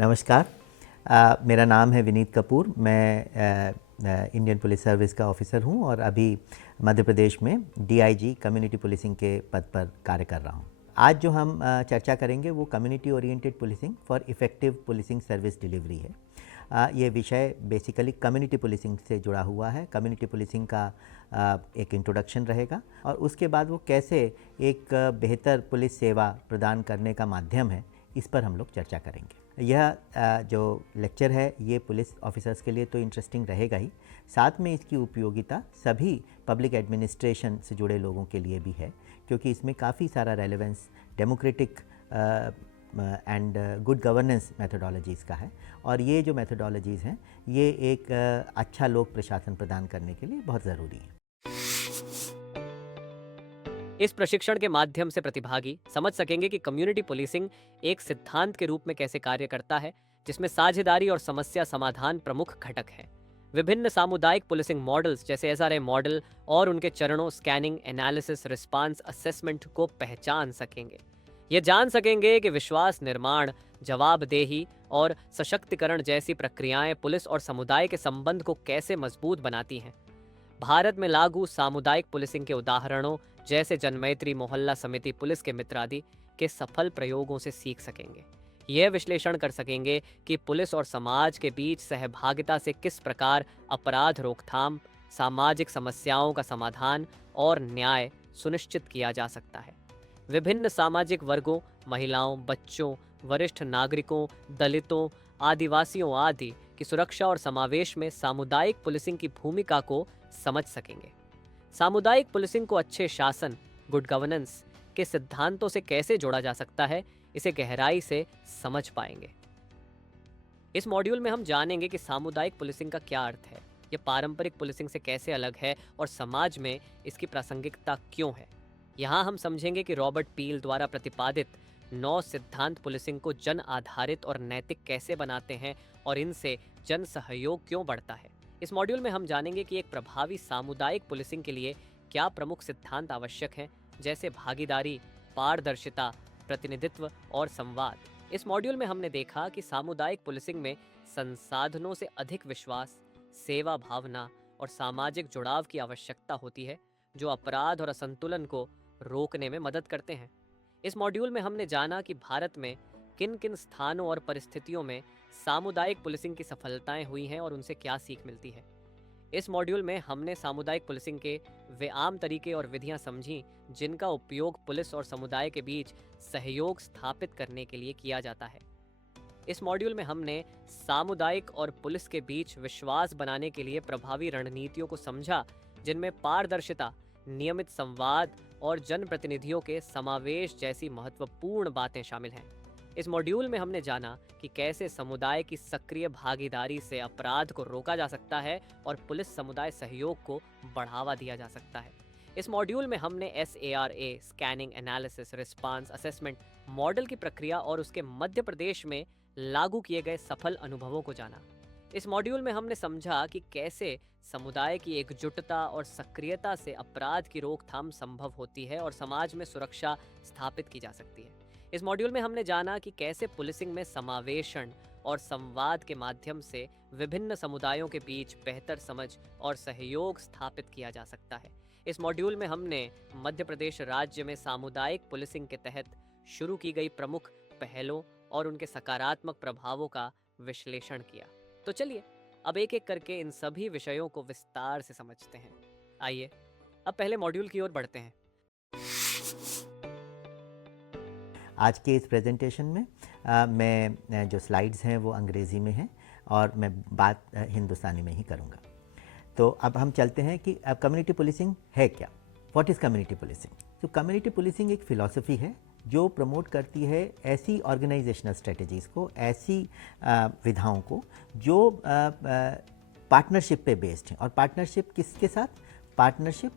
नमस्कार। मेरा नाम है विनीत कपूर। मैं इंडियन पुलिस सर्विस का ऑफिसर हूं और अभी मध्य प्रदेश में डीआईजी कम्युनिटी पुलिसिंग के पद पर कार्य कर रहा हूं। आज जो हम चर्चा करेंगे वो community oriented policing for effective policing service delivery है। ये विषय बेसिकली कम्युनिटी पुलिसिंग से जुड़ा हुआ है। कम्युनिटी पुलिसिंग का एक इंट्रोडक्शन रहेगा और उसके बाद वो कैसे एक बेहतर पुलिस सेवा प्रदान करने का माध्यम है, इस पर हम लोग चर्चा करेंगे। यह जो लेक्चर है ये पुलिस ऑफिसर्स के लिए तो इंटरेस्टिंग रहेगा ही, साथ में इसकी उपयोगिता सभी पब्लिक एडमिनिस्ट्रेशन से जुड़े लोगों के लिए भी है, क्योंकि इसमें काफ़ी सारा relevance democratic and good governance methodologies का है। और ये जो मेथोडोलॉजीज़ हैं ये एक अच्छा लोक प्रशासन प्रदान करने के लिए बहुत ज़रूरी है। इस प्रशिक्षण के माध्यम से प्रतिभागी समझ सकेंगे कि कम्युनिटी पुलिसिंग एक सिद्धांत के रूप में कैसे कार्य करता है, जिसमें साझेदारी और समस्या समाधान प्रमुख घटक हैं। विभिन्न सामुदायिक पुलिसिंग मॉडल्स जैसे SRA मॉडल और उनके चरणों स्कैनिंग, एनालिसिस, रिस्पांस, असेसमेंट को पहचान सकेंगे। ये जान सकेंगे कि विश्वास निर्माण, जवाबदेही और सशक्तिकरण जैसी प्रक्रियाएं पुलिस और समुदाय के संबंध को कैसे मजबूत बनाती हैं। भारत में लागू सामुदायिक पुलिसिंग के उदाहरणों जैसे जनमैत्री, मोहल्ला समिति, पुलिस के मित्र आदि के सफल प्रयोगों से सीख सकेंगे। यह विश्लेषण कर सकेंगे कि पुलिस और समाज के बीच सहभागिता से किस प्रकार अपराध रोकथाम, सामाजिक समस्याओं का समाधान और न्याय सुनिश्चित किया जा सकता है। विभिन्न सामाजिक वर्गों, महिलाओं, बच्चों, वरिष्ठ नागरिकों, दलितों, आदिवासियों आदि की सुरक्षा और समावेश में सामुदायिक पुलिसिंग की भूमिका को समझ सकेंगे। सामुदायिक पुलिसिंग को अच्छे शासन, गुड गवर्नेंस के सिद्धांतों से कैसे जोड़ा जा सकता है, इसे गहराई से समझ पाएंगे। इस मॉड्यूल में हम जानेंगे कि सामुदायिक पुलिसिंग का क्या अर्थ है, यह पारंपरिक पुलिसिंग से कैसे अलग है और समाज में इसकी प्रासंगिकता क्यों है। यहाँ हम समझेंगे कि रॉबर्ट पील द्वारा प्रतिपादित 9 सिद्धांत पुलिसिंग को जन आधारित और नैतिक कैसे बनाते हैं और इनसे जन सहयोग क्यों बढ़ता है। इस मॉड्यूल में हम जानेंगे कि एक प्रभावी सामुदायिक पुलिसिंग के लिए क्या प्रमुख सिद्धांत आवश्यक हैं, जैसे भागीदारी, पारदर्शिता, प्रतिनिधित्व और संवाद। इस मॉड्यूल में हमने देखा कि सामुदायिक पुलिसिंग में संसाधनों से अधिक विश्वास, सेवा भावना और सामाजिक जुड़ाव की आवश्यकता होती है, जो अपराध और असंतुलन को रोकने में मदद करते हैं। इस मॉड्यूल में हमने जाना कि भारत में किन किन स्थानों और परिस्थितियों में सामुदायिक पुलिसिंग की सफलताएं हुई हैं और उनसे क्या सीख मिलती है। इस मॉड्यूल में हमने सामुदायिक पुलिसिंग के वे आम तरीके और विधियां समझी जिनका उपयोग पुलिस और समुदाय के बीच सहयोग स्थापित करने के लिए किया जाता है। इस मॉड्यूल में हमने सामुदायिक और पुलिस के बीच विश्वास बनाने के लिए प्रभावी रणनीतियों को समझा, जिनमें पारदर्शिता, नियमित संवाद और जनप्रतिनिधियों के समावेश जैसी महत्वपूर्ण बातें शामिल हैं। इस मॉड्यूल में हमने जाना कि कैसे समुदाय की सक्रिय भागीदारी से अपराध को रोका जा सकता है और पुलिस समुदाय सहयोग को बढ़ावा दिया जा सकता है। इस मॉड्यूल में हमने SARA scanning, analysis, response, assessment model की प्रक्रिया और उसके मध्य प्रदेश में लागू किए गए सफल अनुभवों को जाना। इस मॉड्यूल में हमने समझा कि कैसे समुदाय की एकजुटता और सक्रियता से अपराध की रोकथाम संभव होती है और समाज में सुरक्षा स्थापित की जा सकती है। इस मॉड्यूल में हमने जाना कि कैसे पुलिसिंग में समावेशन और संवाद के माध्यम से विभिन्न समुदायों के बीच बेहतर समझ और सहयोग स्थापित किया जा सकता है। इस मॉड्यूल में हमने मध्य प्रदेश राज्य में सामुदायिक पुलिसिंग के तहत शुरू की गई प्रमुख पहलों और उनके सकारात्मक प्रभावों का विश्लेषण किया। तो चलिए अब एक एक करके इन सभी विषयों को विस्तार से समझते हैं। आइए अब पहले मॉड्यूल की ओर बढ़ते हैं। आज के इस प्रेजेंटेशन में मैं जो स्लाइड्स हैं वो अंग्रेज़ी में हैं और मैं बात हिंदुस्तानी में ही करूँगा। तो अब हम चलते हैं कि अब कम्युनिटी पुलिसिंग है क्या। What is community policing? तो कम्युनिटी पुलिसिंग एक फ़िलॉसफी है जो प्रमोट करती है ऐसी ऑर्गेनाइजेशनल स्ट्रेटजीज़ को, ऐसी विधाओं को जो पार्टनरशिप पे बेस्ड हैं। और पार्टनरशिप किसके साथ? पार्टनरशिप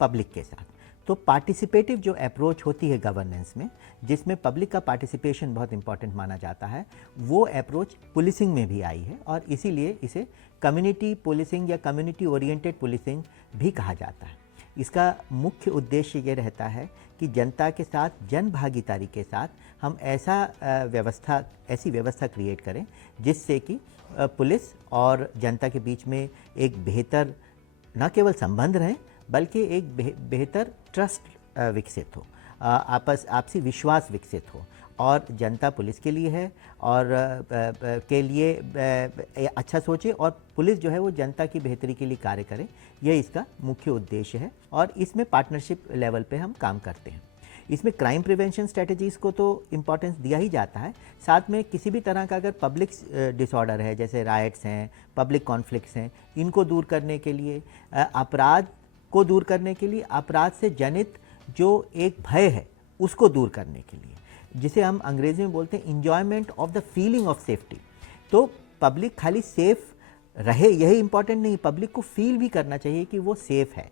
पब्लिक के साथ। तो पार्टिसिपेटिव जो अप्रोच होती है गवर्नेंस में, जिसमें पब्लिक का पार्टिसिपेशन बहुत इंपॉर्टेंट माना जाता है, वो अप्रोच पुलिसिंग में भी आई है और इसीलिए इसे कम्युनिटी पुलिसिंग या कम्युनिटी ओरिएंटेड पुलिसिंग भी कहा जाता है। इसका मुख्य उद्देश्य ये रहता है कि जनता के साथ जन भागीदारी के साथ हम ऐसी व्यवस्था क्रिएट करें जिससे कि पुलिस और जनता के बीच में एक बेहतर न केवल संबंध रहें बल्कि एक बेहतर ट्रस्ट विकसित हो, आपसी विश्वास विकसित हो और जनता पुलिस के लिए है और के लिए अच्छा सोचे और पुलिस जो है वो जनता की बेहतरी के लिए कार्य करे। यह इसका मुख्य उद्देश्य है और इसमें पार्टनरशिप लेवल पे हम काम करते हैं। इसमें क्राइम प्रिवेंशन स्ट्रेटजीज़ को तो इम्पॉर्टेंस दिया ही जाता है, साथ में किसी भी तरह का अगर पब्लिक डिसऑर्डर है जैसे राइट्स हैं, पब्लिक कॉन्फ्लिक्ट्स हैं, इनको दूर करने के लिए, अपराध को दूर करने के लिए, अपराध से जनित जो एक भय है उसको दूर करने के लिए, जिसे हम अंग्रेजी में बोलते हैं enjoyment of the feeling of safety. तो पब्लिक खाली सेफ रहे यही इंपॉर्टेंट नहीं, पब्लिक को फील भी करना चाहिए कि वो सेफ है,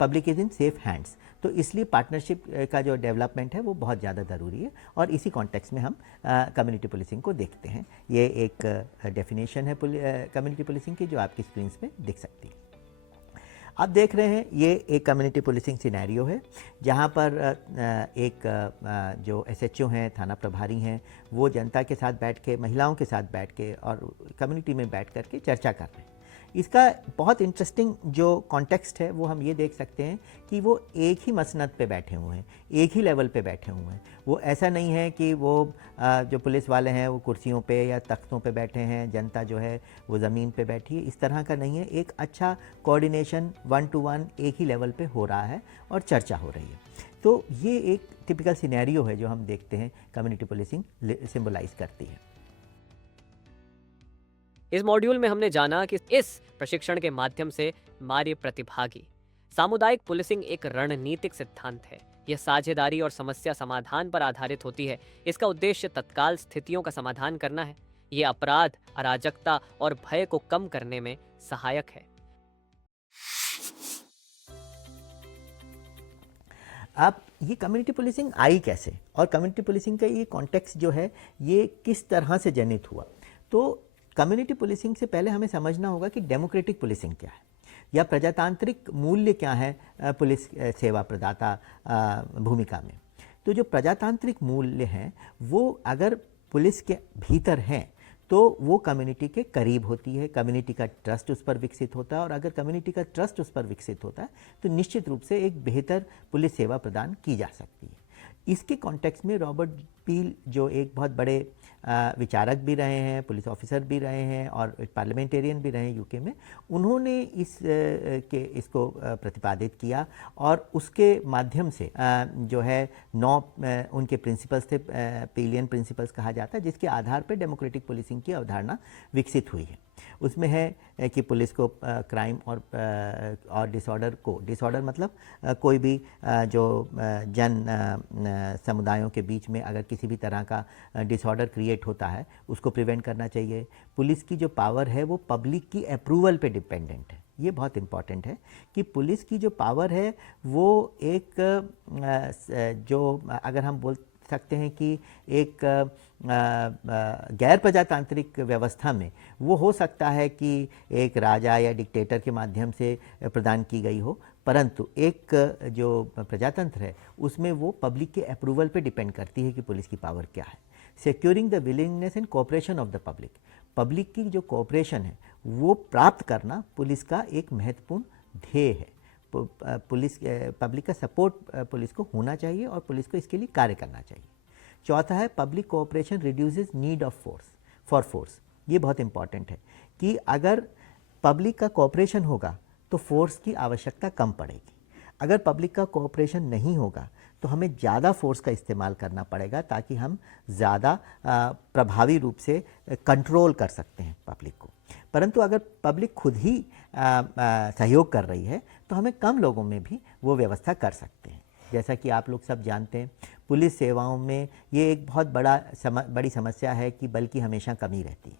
public is in safe hands. तो इसलिए पार्टनरशिप का जो डेवलपमेंट है वो बहुत ज़्यादा ज़रूरी है और इसी कॉन्टेक्स्ट में हम कम्युनिटी पुलिसिंग को देखते हैं। ये एक डेफिनेशन है कम्युनिटी पुलिसिंग की जो आपकी स्क्रीन्स में दिख सकती है। आप देख रहे हैं ये एक कम्युनिटी पुलिसिंग सिनेरियो है जहाँ पर एक जो एसएचओ हैं, थाना प्रभारी हैं, वो जनता के साथ बैठ के, महिलाओं के साथ बैठ के और कम्युनिटी में बैठ कर के चर्चा कर रहे हैं। इसका बहुत इंटरेस्टिंग जो कॉन्टेक्स्ट है वो हम ये देख सकते हैं कि वो एक ही मसनद पे बैठे हुए हैं, एक ही लेवल पे बैठे हुए हैं। वो ऐसा नहीं है कि वो जो पुलिस वाले हैं वो कुर्सियों पे या तख्तों पे बैठे हैं, जनता जो है वो ज़मीन पे बैठी है, इस तरह का नहीं है। एक अच्छा कोऑर्डिनेशन 1 to 1 एक ही लेवल पे हो रहा है और चर्चा हो रही है। तो ये एक टिपिकल सिनेरियो है जो हम देखते हैं कम्युनिटी पुलिसिंग सिम्बलाइज करती है। इस मॉड्यूल में हमने जाना कि इस प्रशिक्षण के माध्यम से हमारे प्रतिभागी सामुदायिक पुलिसिंग एक रणनीतिक सिद्धांत है। यह साझेदारी और समस्या समाधान पर आधारित होती है। इसका उद्देश्य तत्काल स्थितियों का समाधान करना है। यह अपराध, अराजकता और भय को कम करने में सहायक है। अब ये कम्युनिटी पुलिसिंग आई कैसे और कम्युनिटी पुलिसिंग का ये कॉन्टेक्स्ट जो है ये किस तरह से जनित हुआ। तो कम्युनिटी पुलिसिंग से पहले हमें समझना होगा कि डेमोक्रेटिक पुलिसिंग क्या है या प्रजातांत्रिक मूल्य क्या है पुलिस सेवा प्रदाता भूमिका में। तो जो प्रजातांत्रिक मूल्य हैं वो अगर पुलिस के भीतर हैं तो वो कम्युनिटी के करीब होती है, कम्युनिटी का ट्रस्ट उस पर विकसित होता है और अगर कम्युनिटी का ट्रस्ट उस पर विकसित होता है तो निश्चित रूप से एक बेहतर पुलिस सेवा प्रदान की जा सकती है। इसके कॉन्टेक्स्ट में रॉबर्ट पील जो एक बहुत बड़े विचारक भी रहे हैं, पुलिस ऑफिसर भी रहे हैं और पार्लियामेंटेरियन भी रहे हैं यूके में, उन्होंने इसको प्रतिपादित किया और उसके माध्यम से जो है 9 उनके प्रिंसिपल्स थे, पीलियन प्रिंसिपल्स कहा जाता है, जिसके आधार पर डेमोक्रेटिक पुलिसिंग की अवधारणा विकसित हुई है। उसमें है कि पुलिस को क्राइम और डिसऑर्डर मतलब कोई भी जो समुदायों के बीच में अगर किसी भी तरह का डिसऑर्डर क्रिएट होता है उसको प्रिवेंट करना चाहिए। पुलिस की जो पावर है वो पब्लिक की अप्रूवल पे डिपेंडेंट है। ये बहुत इम्पॉर्टेंट है कि पुलिस की जो पावर है वो एक जो अगर हम बोल सकते हैं कि एक गैर प्रजातांत्रिक व्यवस्था में वो हो सकता है कि एक राजा या डिक्टेटर के माध्यम से प्रदान की गई हो, परंतु एक जो प्रजातंत्र है उसमें वो पब्लिक के अप्रूवल पे डिपेंड करती है कि पुलिस की पावर क्या है। Securing the willingness and cooperation of the public, public की जो कोऑपरेशन है वो प्राप्त करना पुलिस का एक महत्वपूर्ण ध्येय है। पब्लिक का सपोर्ट पुलिस को होना चाहिए और पुलिस को इसके लिए कार्य करना चाहिए। चौथा है public cooperation reduces need of force. ये बहुत इंपॉर्टेंट है कि अगर पब्लिक का कोऑपरेशन होगा तो फोर्स की आवश्यकता कम पड़ेगी। अगर पब्लिक का कोऑपरेशन नहीं होगा तो हमें ज़्यादा फोर्स का इस्तेमाल करना पड़ेगा ताकि हम ज़्यादा प्रभावी रूप से कंट्रोल कर सकते हैं पब्लिक को। परंतु अगर पब्लिक खुद ही सहयोग कर रही है तो हमें कम लोगों में भी वो व्यवस्था कर सकते हैं। जैसा कि आप लोग सब जानते हैं पुलिस सेवाओं में ये एक बहुत बड़ी समस्या है कि बल की हमेशा कमी रहती है।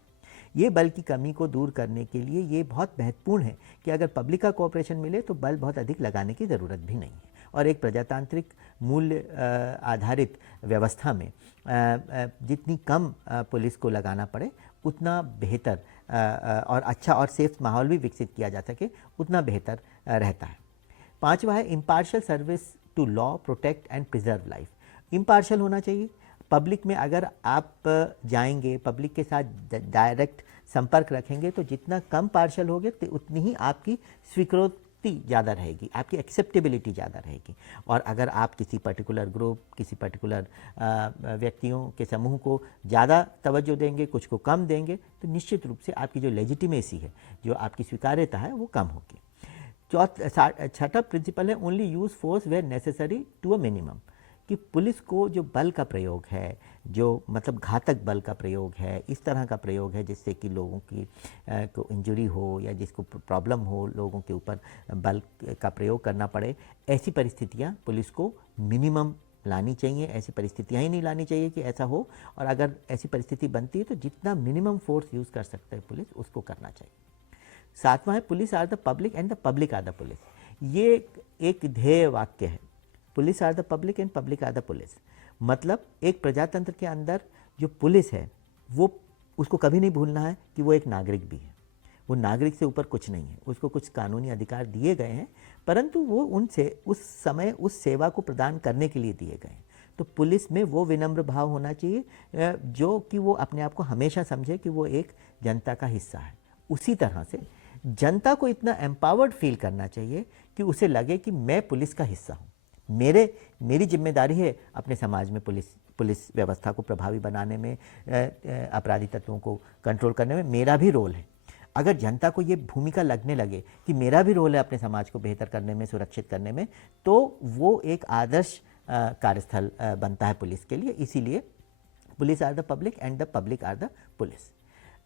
ये बल की कमी को दूर करने के लिए ये बहुत महत्वपूर्ण है कि अगर पब्लिक का कोऑपरेशन मिले तो बल बहुत अधिक लगाने की ज़रूरत भी नहीं है और एक प्रजातांत्रिक मूल्य आधारित व्यवस्था में जितनी कम पुलिस को लगाना पड़े उतना बेहतर और अच्छा और सेफ माहौल भी विकसित किया जा सके उतना बेहतर रहता है। 5वां है impartial service to law, protect and preserve life. Impartial होना चाहिए। पब्लिक में अगर आप जाएंगे, पब्लिक के साथ डायरेक्ट संपर्क रखेंगे, तो जितना कम पार्शियल होगे तो उतनी ही आपकी स्वीकृति ज़्यादा रहेगी, आपकी एक्सेप्टेबिलिटी ज़्यादा रहेगी। और अगर आप किसी पर्टिकुलर ग्रुप, किसी पर्टिकुलर व्यक्तियों के समूह को ज़्यादा तवज्जो देंगे, कुछ को कम देंगे, तो निश्चित रूप से आपकी जो लेजिटिमेसी है, जो आपकी स्वीकार्यता है, वो कम होगी। छठा प्रिंसिपल है only use force where necessary to a minimum, कि पुलिस को जो बल का प्रयोग है, जो मतलब घातक बल का प्रयोग है, इस तरह का प्रयोग है जिससे कि लोगों की को इंजरी हो या जिसको प्रॉब्लम हो, लोगों के ऊपर बल का प्रयोग करना पड़े, ऐसी परिस्थितियां पुलिस को मिनिमम लानी चाहिए। ऐसी परिस्थितियां ही नहीं लानी चाहिए कि ऐसा हो, और अगर ऐसी परिस्थिति बनती है तो जितना मिनिमम फोर्स यूज़ कर सकते हैं पुलिस, उसको करना चाहिए। 7वां है police are the public and the public are the police. ये एक ध्येय वाक्य है, police are the public and public are the police. मतलब एक प्रजातंत्र के अंदर जो पुलिस है, वो उसको कभी नहीं भूलना है कि वो एक नागरिक भी है। वो नागरिक से ऊपर कुछ नहीं है, उसको कुछ कानूनी अधिकार दिए गए हैं, परंतु वो उनसे उस समय उस सेवा को प्रदान करने के लिए दिए गए हैं। तो पुलिस में वो विनम्र भाव होना चाहिए जो कि वो अपने आप को हमेशा समझे कि वो एक जनता का हिस्सा है। उसी तरह से जनता को इतना एम्पावर्ड फील करना चाहिए कि उसे लगे कि मैं पुलिस का हिस्सा हूँ, मेरी जिम्मेदारी है अपने समाज में पुलिस व्यवस्था को प्रभावी बनाने में, अपराधी तत्वों को कंट्रोल करने में मेरा भी रोल है। अगर जनता को ये भूमिका लगने लगे कि मेरा भी रोल है अपने समाज को बेहतर करने में, सुरक्षित करने में, तो वो एक आदर्श कार्यस्थल बनता है पुलिस के लिए। इसीलिए police are the public and the public are the police.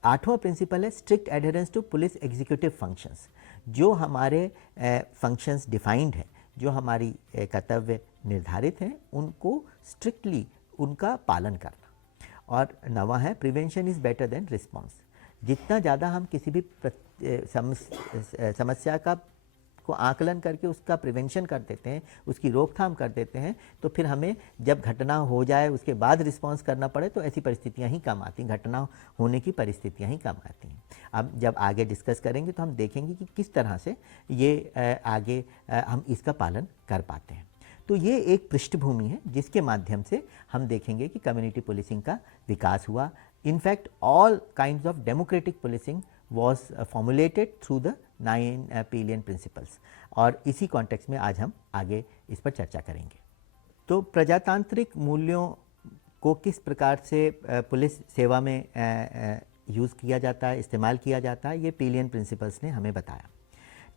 8वां प्रिंसिपल है strict adherence to police executive functions. जो हमारे फंक्शंस डिफाइंड है, जो हमारी कर्तव्य निर्धारित हैं, उनको स्ट्रिक्टली उनका पालन करना। और 9वां है prevention is better than response. जितना ज़्यादा हम किसी भी समस्या को आकलन करके उसका प्रिवेंशन कर देते हैं, उसकी रोकथाम कर देते हैं, तो फिर हमें जब घटना हो जाए उसके बाद रिस्पांस करना पड़े तो ऐसी परिस्थितियां ही कम आती, घटना होने की परिस्थितियां ही कम आती हैं। अब जब आगे डिस्कस करेंगे तो हम देखेंगे कि किस तरह से ये आगे हम इसका पालन कर पाते हैं। तो ये एक पृष्ठभूमि है जिसके माध्यम से हम देखेंगे कि कम्युनिटी पुलिसिंग का विकास हुआ। In fact all kinds of democratic policing was formulated through the 9 Pelian principles। और इसी कॉन्टेक्स्ट में आज हम आगे इस पर चर्चा करेंगे। तो प्रजातांत्रिक मूल्यों को किस प्रकार से पुलिस सेवा में यूज़ किया जाता है, इस्तेमाल किया जाता है, ये पेलियन प्रिंसिपल्स ने हमें बताया।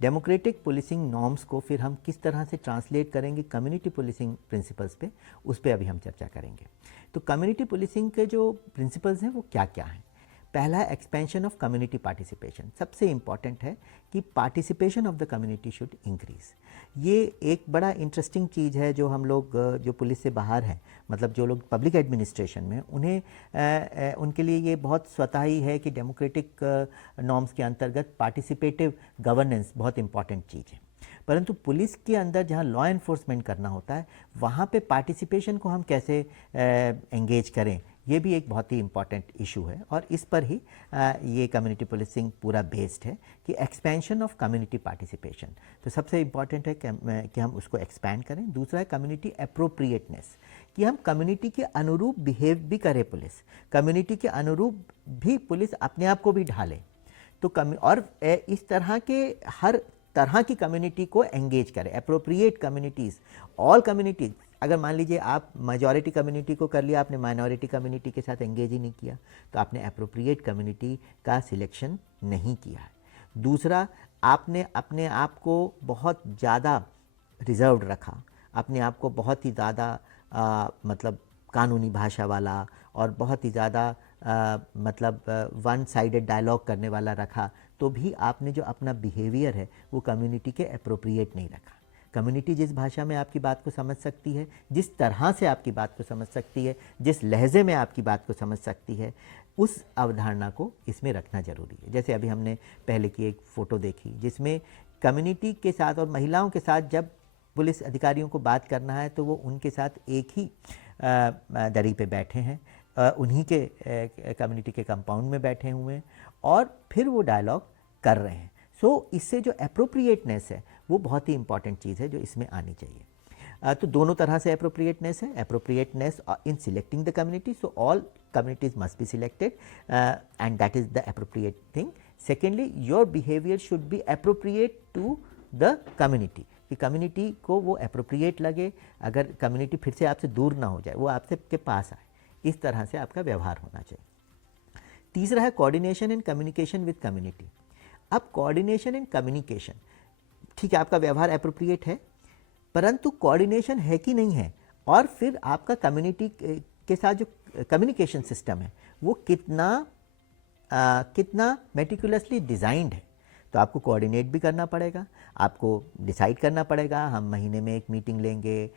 डेमोक्रेटिक पुलिसिंग नॉर्म्स को फिर हम किस तरह से ट्रांसलेट करेंगे कम्युनिटी पुलिसिंग प्रिंसिपल्स पे, उस पर अभी हम चर्चा करेंगे। तो कम्युनिटी पुलिसिंग के जो प्रिंसिपल्स हैं वो क्या क्या हैं। पहला है एक्सपेंशन ऑफ कम्युनिटी पार्टिसिपेशन। सबसे इम्पॉर्टेंट है कि participation of the community should increase. ये एक बड़ा इंटरेस्टिंग चीज़ है जो हम लोग जो पुलिस से बाहर हैं, मतलब जो लोग पब्लिक एडमिनिस्ट्रेशन में, उन्हें उनके लिए ये बहुत स्वतः ही है कि डेमोक्रेटिक नॉर्म्स के अंतर्गत पार्टिसिपेटिव गवर्नेंस बहुत इंपॉर्टेंट चीज़ है। परंतु पुलिस के अंदर जहाँ लॉ एनफोर्समेंट करना होता है, वहाँ पे पार्टिसिपेशन को हम कैसे एंगेज करें, ये भी एक बहुत ही इम्पॉर्टेंट इशू है। और इस पर ही ये कम्युनिटी पुलिसिंग पूरा बेस्ड है कि एक्सपेंशन ऑफ कम्युनिटी पार्टिसिपेशन। तो सबसे इम्पॉर्टेंट है कि हम उसको एक्सपैंड करें। दूसरा है कम्युनिटी अप्रोप्रिएटनेस, कि हम कम्युनिटी के अनुरूप बिहेव भी करें, पुलिस कम्युनिटी के अनुरूप भी पुलिस अपने आप को भी ढाले। तो और इस तरह के हर तरह की कम्युनिटी को एंगेज करें, अप्रोप्रिएट कम्युनिटीज़, ऑल कम्युनिटीज़। अगर मान लीजिए आप मेजॉरिटी कम्युनिटी को कर लिया, आपने माइनॉरिटी कम्युनिटी के साथ एंगेज ही नहीं किया, तो आपने अप्रोप्रिएट कम्युनिटी का सिलेक्शन नहीं किया है। दूसरा, आपने अपने आप को बहुत ज़्यादा रिजर्व्ड रखा, अपने आप को बहुत ही ज़्यादा मतलब कानूनी भाषा वाला और बहुत ही ज़्यादा मतलब वन साइडेड डायलॉग करने वाला रखा, तो भी आपने जो अपना बिहेवियर है वो कम्युनिटी के अप्रोप्रिएट नहीं रखा। कम्युनिटी जिस भाषा में आपकी बात को समझ सकती है, जिस तरह से आपकी बात को समझ सकती है, जिस लहजे में आपकी बात को समझ सकती है, उस अवधारणा को इसमें रखना ज़रूरी है। जैसे अभी हमने पहले की एक फ़ोटो देखी जिसमें कम्युनिटी के साथ और महिलाओं के साथ जब पुलिस अधिकारियों को बात करना है तो वो उनके साथ एक ही दरी पे बैठे हैं, उन्हीं के कम्युनिटी के कंपाउंड में बैठे हुए हैं और फिर वो डायलॉग कर रहे हैं। इससे जो अप्रोप्रिएटनेस है वो बहुत ही इंपॉर्टेंट चीज़ है जो इसमें आनी चाहिए। तो दोनों तरह से अप्रोप्रिएटनेस है, appropriateness in selecting the community, so all communities must be selected and that is the appropriate thing. Secondly, your behavior should be appropriate to the community, कि कम्युनिटी को वो appropriate लगे, अगर कम्युनिटी फिर से आपसे दूर ना हो जाए, वो आपसे के पास आए, इस तरह से आपका व्यवहार होना चाहिए। तीसरा है coordination and communication with community. अब कोऑर्डिनेशन एंड कम्युनिकेशन, ठीक है, आपका व्यवहार अप्रोप्रिएट है, परंतु कोऑर्डिनेशन है कि नहीं है, और फिर आपका कम्युनिटी के साथ जो कम्युनिकेशन सिस्टम है वो कितना मेटिकुलसली डिज़ाइंड है। तो आपको कोऑर्डिनेट भी करना पड़ेगा, आपको डिसाइड करना पड़ेगा हम महीने में एक मीटिंग लेंगे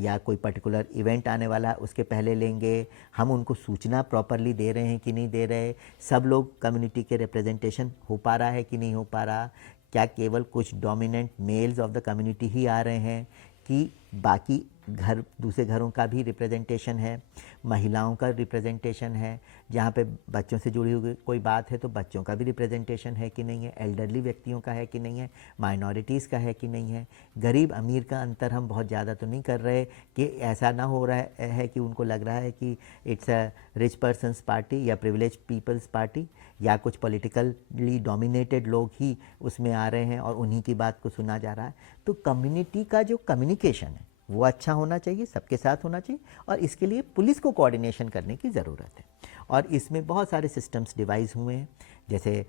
या कोई पर्टिकुलर इवेंट आने वाला है उसके पहले लेंगे, हम उनको सूचना प्रॉपरली दे रहे हैं कि नहीं दे रहे, सब लोग कम्युनिटी के रिप्रेजेंटेशन हो पा रहा है कि नहीं हो पा रहा, क्या केवल कुछ dominant males of the community ही आ रहे हैं कि बाकी घर दूसरे घरों का भी रिप्रेजेंटेशन है, महिलाओं का रिप्रेजेंटेशन है, जहाँ पे बच्चों से जुड़ी हुई कोई बात है तो बच्चों का भी रिप्रेजेंटेशन है कि नहीं है, एल्डरली व्यक्तियों का है कि नहीं है, माइनॉरिटीज़ का है कि नहीं है, गरीब अमीर का अंतर हम बहुत ज़्यादा तो नहीं कर रहे कि ऐसा ना हो रहा है कि उनको लग रहा है कि it's a rich persons party या प्रिविलेज पीपल्स पार्टी या कुछ पॉलिटिकली डोमिनेटेड लोग ही उसमें आ रहे हैं और उन्हीं की बात को सुना जा रहा है। तो कम्युनिटी का जो कम्युनिकेशन है वो अच्छा होना चाहिए, सबके साथ होना चाहिए, और इसके लिए पुलिस को कोऑर्डिनेशन करने की ज़रूरत है। और इसमें बहुत सारे सिस्टम्स डिवाइस हुए हैं, जैसे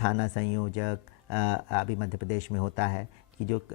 थाना संयोजक अभी मध्य प्रदेश में होता है कि जो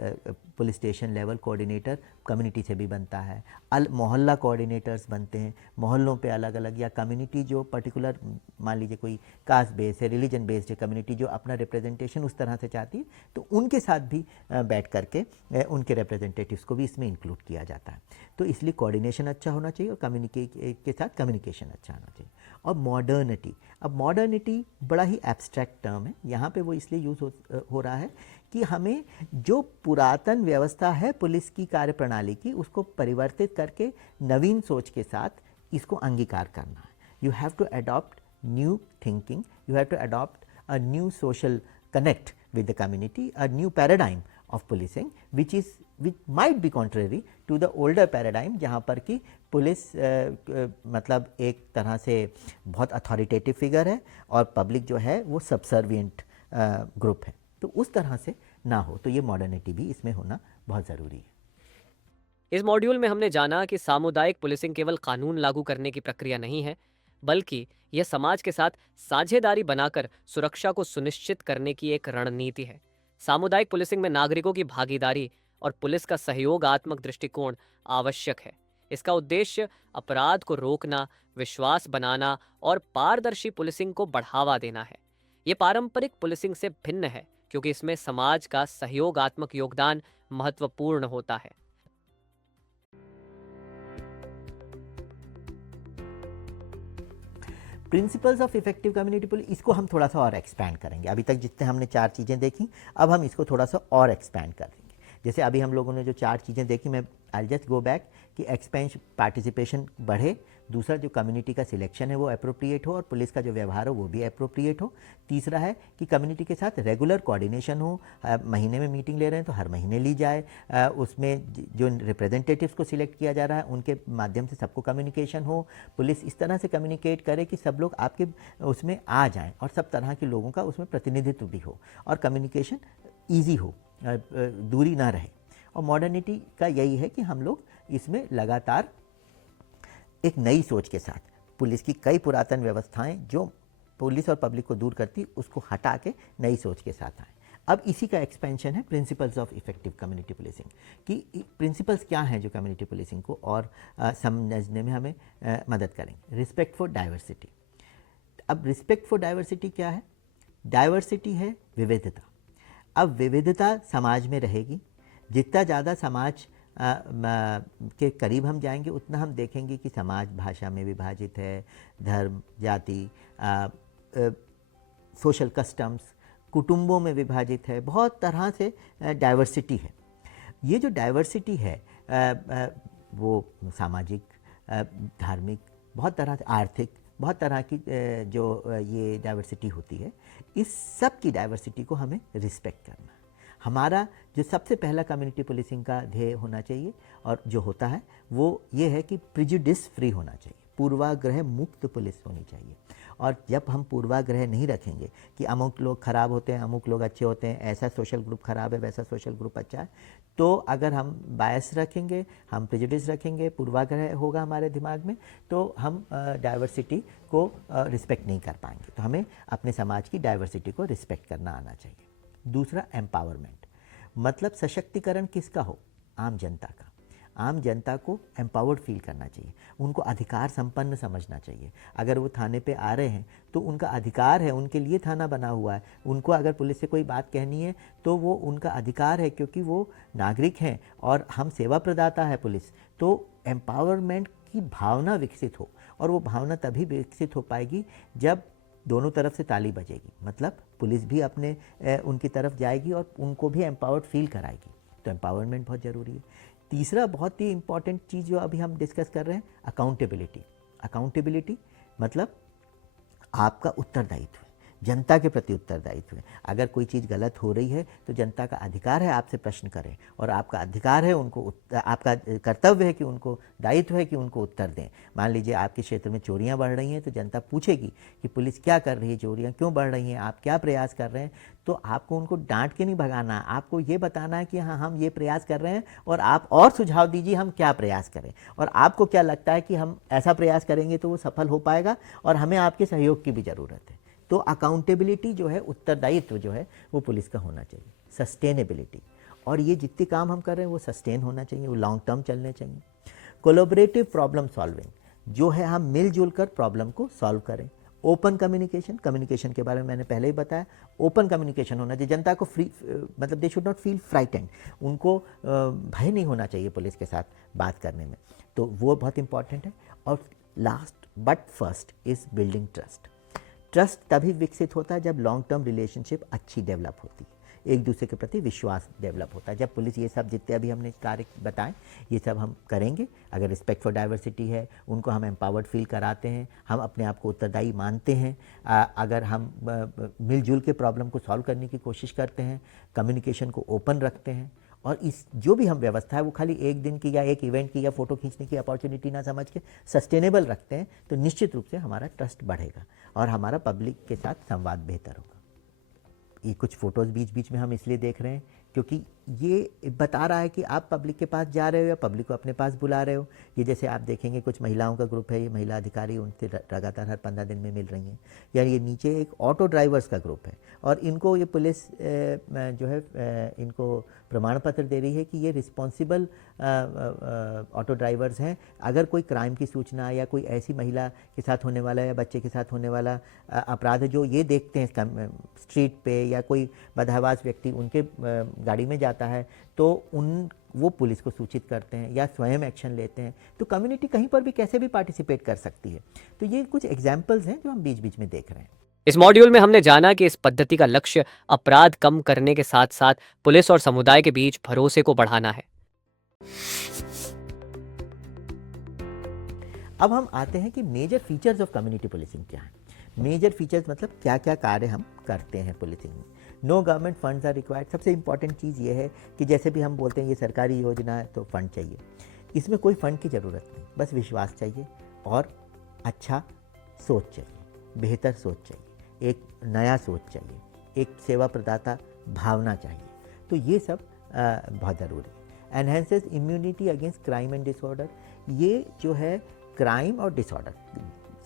police station level coordinator community से भी बनता है, मोहल्ला कोऑर्डिनेटर्स बनते हैं, मोहल्लों पे अलग अलग, या कम्युनिटी जो पर्टिकुलर मान लीजिए कोई कास्ट बेस्ड है, रिलीजन बेस्ड है कम्युनिटी जो अपना रिप्रेजेंटेशन उस तरह से चाहती है, तो उनके साथ भी बैठ करके उनके रिप्रेजेंटेटिव्स को भी इसमें इंक्लूड किया जाता है। तो इसलिए कोऑर्डिनेशन अच्छा होना चाहिए और कम्युनिटी के साथ कम्युनिकेशन अच्छा होना चाहिए। और मॉडर्निटी, अब मॉडर्निटी बड़ा ही एब्स्ट्रैक्ट टर्म है, यहाँ पे वो इसलिए यूज़ हो रहा है कि हमें जो पुरातन व्यवस्था है पुलिस की कार्यप्रणाली की उसको परिवर्तित करके नवीन सोच के साथ इसको अंगीकार करना है। You have to adopt new thinking, you have to adopt a new social connect with the community, a new paradigm of policing which might be contrary to the older paradigm जहाँ पर कि पुलिस मतलब एक तरह से बहुत authoritative figure है और पब्लिक जो है वो सबसर्विएंट ग्रुप है, तो उस तरह से ना हो। तो ये मॉडर्निटी भी इसमें होना बहुत ज़रूरी है। इस मॉड्यूल में हमने जाना कि सामुदायिक पुलिसिंग केवल कानून लागू करने की प्रक्रिया नहीं है, बल्कि यह समाज के साथ साझेदारी बनाकर सुरक्षा को सुनिश्चित करने की एक रणनीति है। सामुदायिक पुलिसिंग में नागरिकों की भागीदारी और पुलिस का सहयोगात्मक दृष्टिकोण आवश्यक है। इसका उद्देश्य अपराध को रोकना, विश्वास बनाना और पारदर्शी पुलिसिंग को बढ़ावा देना है। ये पारंपरिक पुलिसिंग से भिन्न है क्योंकि इसमें समाज का सहयोगात्मक योगदान महत्वपूर्ण होता है। Principles of effective community police, इसको हम थोड़ा सा और एक्सपैंड करेंगे। अभी तक जितने हमने 4 चीज़ें देखी, अब हम इसको थोड़ा सा और एक्सपैंड कर देंगे। जैसे अभी हम लोगों ने जो 4 चीज़ें देखी, मैं आई जस्ट गो बैक कि एक्सपेंशन पार्टिसिपेशन बढ़े, दूसरा जो कम्युनिटी का सिलेक्शन है वो अप्रोप्रिएट हो और पुलिस का जो व्यवहार हो वो भी अप्रोप्रिएट हो, तीसरा है कि कम्युनिटी के साथ रेगुलर कोऑर्डिनेशन हो, महीने में मीटिंग ले रहे हैं तो हर महीने ली जाए, उसमें जो रिप्रेजेंटेटिव्स को सिलेक्ट किया जा रहा है उनके माध्यम से सबको कम्युनिकेशन हो, पुलिस इस तरह से कम्युनिकेट करे कि सब लोग आपके उसमें आ जाएं और सब तरह के लोगों का उसमें प्रतिनिधित्व भी हो और कम्युनिकेशन ईजी हो, दूरी ना रहे। और मॉडर्निटी का यही है कि हम लोग इसमें लगातार एक नई सोच के साथ पुलिस की कई पुरातन व्यवस्थाएं जो पुलिस और पब्लिक को दूर करती उसको हटा के नई सोच के साथ आए। अब इसी का एक्सपेंशन है principles of effective community policing, कि प्रिंसिपल्स क्या हैं जो कम्युनिटी पुलिसिंग को और समझने में हमें मदद करेंगे। Respect for diversity. अब रिस्पेक्ट फॉर डाइवर्सिटी क्या है? डाइवर्सिटी है विविधता। अब विविधता समाज में रहेगी, जितना ज़्यादा समाज के करीब हम जाएंगे उतना हम देखेंगे कि समाज भाषा में विभाजित है, धर्म, जाति, सोशल कस्टम्स, कुटुंबों में विभाजित है, बहुत तरह से डाइवर्सिटी है। ये जो डाइवर्सिटी है वो सामाजिक, धार्मिक, बहुत तरह से आर्थिक, बहुत तरह की ये डाइवर्सिटी होती है, इस सब की डाइवर्सिटी को हमें रिस्पेक्ट करना है। हमारा जो सबसे पहला कम्युनिटी पुलिसिंग का ध्येय होना चाहिए और जो होता है वो ये है कि प्रिजुडिस फ्री होना चाहिए, पूर्वाग्रह मुक्त पुलिस होनी चाहिए। और जब हम पूर्वाग्रह नहीं रखेंगे कि अमुक लोग खराब होते हैं, अमुक लोग अच्छे होते हैं, ऐसा सोशल ग्रुप खराब है, वैसा सोशल ग्रुप अच्छा है, तो अगर हम बायस रखेंगे, हम प्रेजुडिस रखेंगे, पूर्वाग्रह होगा हमारे दिमाग में, तो हम डाइवर्सिटी को रिस्पेक्ट नहीं कर पाएंगे। तो हमें अपने समाज की डाइवर्सिटी को रिस्पेक्ट करना आना चाहिए। दूसरा, एम्पावरमेंट, मतलब सशक्तिकरण किसका हो? आम जनता का। आम जनता को एम्पावर्ड फील करना चाहिए, उनको अधिकार संपन्न समझना चाहिए। अगर वो थाने पे आ रहे हैं तो उनका अधिकार है, उनके लिए थाना बना हुआ है। उनको अगर पुलिस से कोई बात कहनी है तो वो उनका अधिकार है, क्योंकि वो नागरिक हैं और हम सेवा प्रदाता है पुलिस। तो एम्पावरमेंट की भावना विकसित हो, और वो भावना तभी विकसित हो पाएगी जब दोनों तरफ से ताली बजेगी, मतलब पुलिस भी अपने उनकी तरफ जाएगी और उनको भी एम्पावर्ड फील कराएगी। तो एम्पावरमेंट बहुत ज़रूरी है। तीसरा बहुत ही इंपॉर्टेंट चीज़ जो अभी हम डिस्कस कर रहे हैं, अकाउंटेबिलिटी। अकाउंटेबिलिटी मतलब आपका उत्तरदायित्व, जनता के प्रति उत्तरदायित्व है। अगर कोई चीज़ गलत हो रही है तो जनता का अधिकार है आपसे प्रश्न करें, और आपका अधिकार है उनको, आपका कर्तव्य है कि उनको, दायित्व है कि उनको उत्तर दें। मान लीजिए आपके क्षेत्र में चोरियां बढ़ रही हैं तो जनता पूछेगी कि पुलिस क्या कर रही है, चोरियां क्यों बढ़ रही हैं, आप क्या प्रयास कर रहे हैं। तो आपको उनको डांट के नहीं भगाना, आपको ये बताना है कि हाँ हम ये प्रयास कर रहे हैं और आप और सुझाव दीजिए हम क्या प्रयास करें, और आपको क्या लगता है कि हम ऐसा प्रयास करेंगे तो वो सफल हो पाएगा, और हमें आपके सहयोग की भी ज़रूरत है। तो अकाउंटेबिलिटी जो है, उत्तरदायित्व जो है, वो पुलिस का होना चाहिए। सस्टेनेबिलिटी, और ये जितने काम हम कर रहे हैं वो सस्टेन होना चाहिए, वो लॉन्ग टर्म चलने चाहिए। कोलैबोरेटिव प्रॉब्लम सॉल्विंग, जो है हम मिलजुल कर प्रॉब्लम को सॉल्व करें। ओपन कम्युनिकेशन, कम्युनिकेशन के बारे में मैंने पहले ही बताया, ओपन कम्युनिकेशन होना चाहिए। जनता को फ्री, मतलब they should not feel frightened, उनको भय नहीं होना चाहिए पुलिस के साथ बात करने में, तो वो बहुत इंपॉर्टेंट है। और last but first is building trust. Trust तभी विकसित होता है जब लॉन्ग टर्म रिलेशनशिप अच्छी डेवलप होती है, एक दूसरे के प्रति विश्वास डेवलप होता है। जब पुलिस ये सब जितने अभी हमने कार्य बताएं ये सब हम करेंगे, अगर रिस्पेक्ट फॉर डाइवर्सिटी है, उनको हम एम्पावर्ड फील कराते हैं, हम अपने आप को उत्तरदायी मानते हैं, अगर हम मिलजुल के प्रॉब्लम को सॉल्व करने की कोशिश करते हैं, कम्युनिकेशन को ओपन रखते हैं, और इस जो भी हम व्यवस्था है वो खाली एक दिन की या एक इवेंट की या फ़ोटो खींचने की अपॉर्चुनिटी ना समझ के सस्टेनेबल रखते हैं, तो निश्चित रूप से हमारा ट्रस्ट बढ़ेगा और हमारा पब्लिक के साथ संवाद बेहतर होगा। ये कुछ फ़ोटोज़ बीच बीच में हम इसलिए देख रहे हैं क्योंकि ये बता रहा है कि आप पब्लिक के पास जा रहे हो या पब्लिक को अपने पास बुला रहे हो। ये जैसे आप देखेंगे कुछ महिलाओं का ग्रुप है, ये महिला अधिकारी उनसे लगातार हर 15 दिन में मिल रही हैं, या ये नीचे एक ऑटो ड्राइवर्स का ग्रुप है और इनको ये पुलिस जो है इनको प्रमाण पत्र दे रही है कि ये रिस्पॉन्सिबल ऑटो ड्राइवर्स हैं। अगर कोई क्राइम की सूचना या कोई ऐसी महिला के साथ होने वाला या बच्चे के साथ होने वाला अपराध जो ये देखते हैं स्ट्रीट पे, या कोई बदहवास व्यक्ति उनके गाड़ी में जाता है तो वो पुलिस को सूचित करते हैं या स्वयं एक्शन लेते हैं। तो कम्युनिटी कहीं पर भी कैसे भी पार्टिसिपेट कर सकती है। तो ये कुछ एग्जाम्पल्स हैं जो हम बीच बीच में देख रहे हैं। इस मॉड्यूल में हमने जाना कि इस पद्धति का लक्ष्य अपराध कम करने के साथ साथ पुलिस और समुदाय के बीच भरोसे को बढ़ाना है। अब हम आते हैं कि major features of community policing क्या है। मेजर फीचर्स मतलब क्या क्या कार्य हम करते हैं पुलिसिंग में। No government funds are required. सबसे इंपॉर्टेंट चीज़ ये है कि जैसे भी हम बोलते हैं ये सरकारी योजना है तो फंड चाहिए, इसमें कोई फंड की ज़रूरत नहीं, बस विश्वास चाहिए और अच्छा सोच चाहिए, बेहतर सोच चाहिए, एक नया सोच चाहिए, एक सेवा प्रदाता भावना चाहिए। तो ये सब बहुत ज़रूरी है। Enhances immunity against crime and disorder. ये जो है क्राइम और डिसऑर्डर,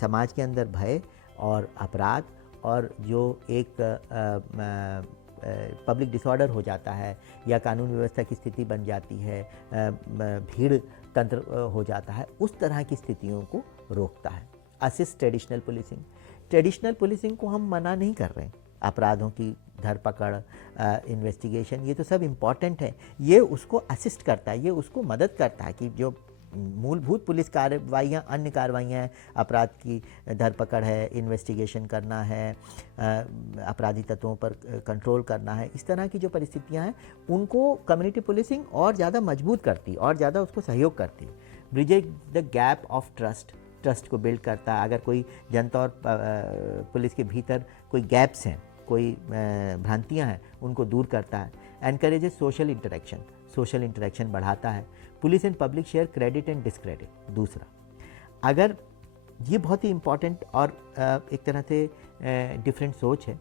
समाज के अंदर भय और अपराध और जो एक पब्लिक डिसऑर्डर हो जाता है या कानून व्यवस्था की स्थिति बन जाती है, भीड़ तंत्र हो जाता है, उस तरह की स्थितियों को रोकता है। Assist traditional policing. Traditional policing को हम मना नहीं कर रहे हैं, अपराधों की धरपकड़, इन्वेस्टिगेशन, ये तो सब इम्पॉर्टेंट है, ये उसको असिस्ट करता है, ये उसको मदद करता है कि जो मूलभूत पुलिस कार्रवाइयाँ, अन्य कार्रवाइयाँ हैं, अपराध की धरपकड़ है, इन्वेस्टिगेशन करना है, अपराधी तत्वों पर कंट्रोल करना है, इस तरह की जो परिस्थितियाँ हैं उनको कम्युनिटी पुलिसिंग और ज़्यादा मजबूत करती है और ज़्यादा उसको सहयोग करती है। Bridging the gap of trust trust को बिल्ड करता है। अगर कोई जनता और पुलिस के भीतर कोई गैप्स हैं, कोई भ्रांतियां हैं, उनको दूर करता है। एनकरेजेस सोशल इंटरेक्शन बढ़ाता है। Police and public share credit and discredit. दूसरा, अगर ये बहुत ही इम्पॉर्टेंट और एक तरह से डिफरेंट सोच है।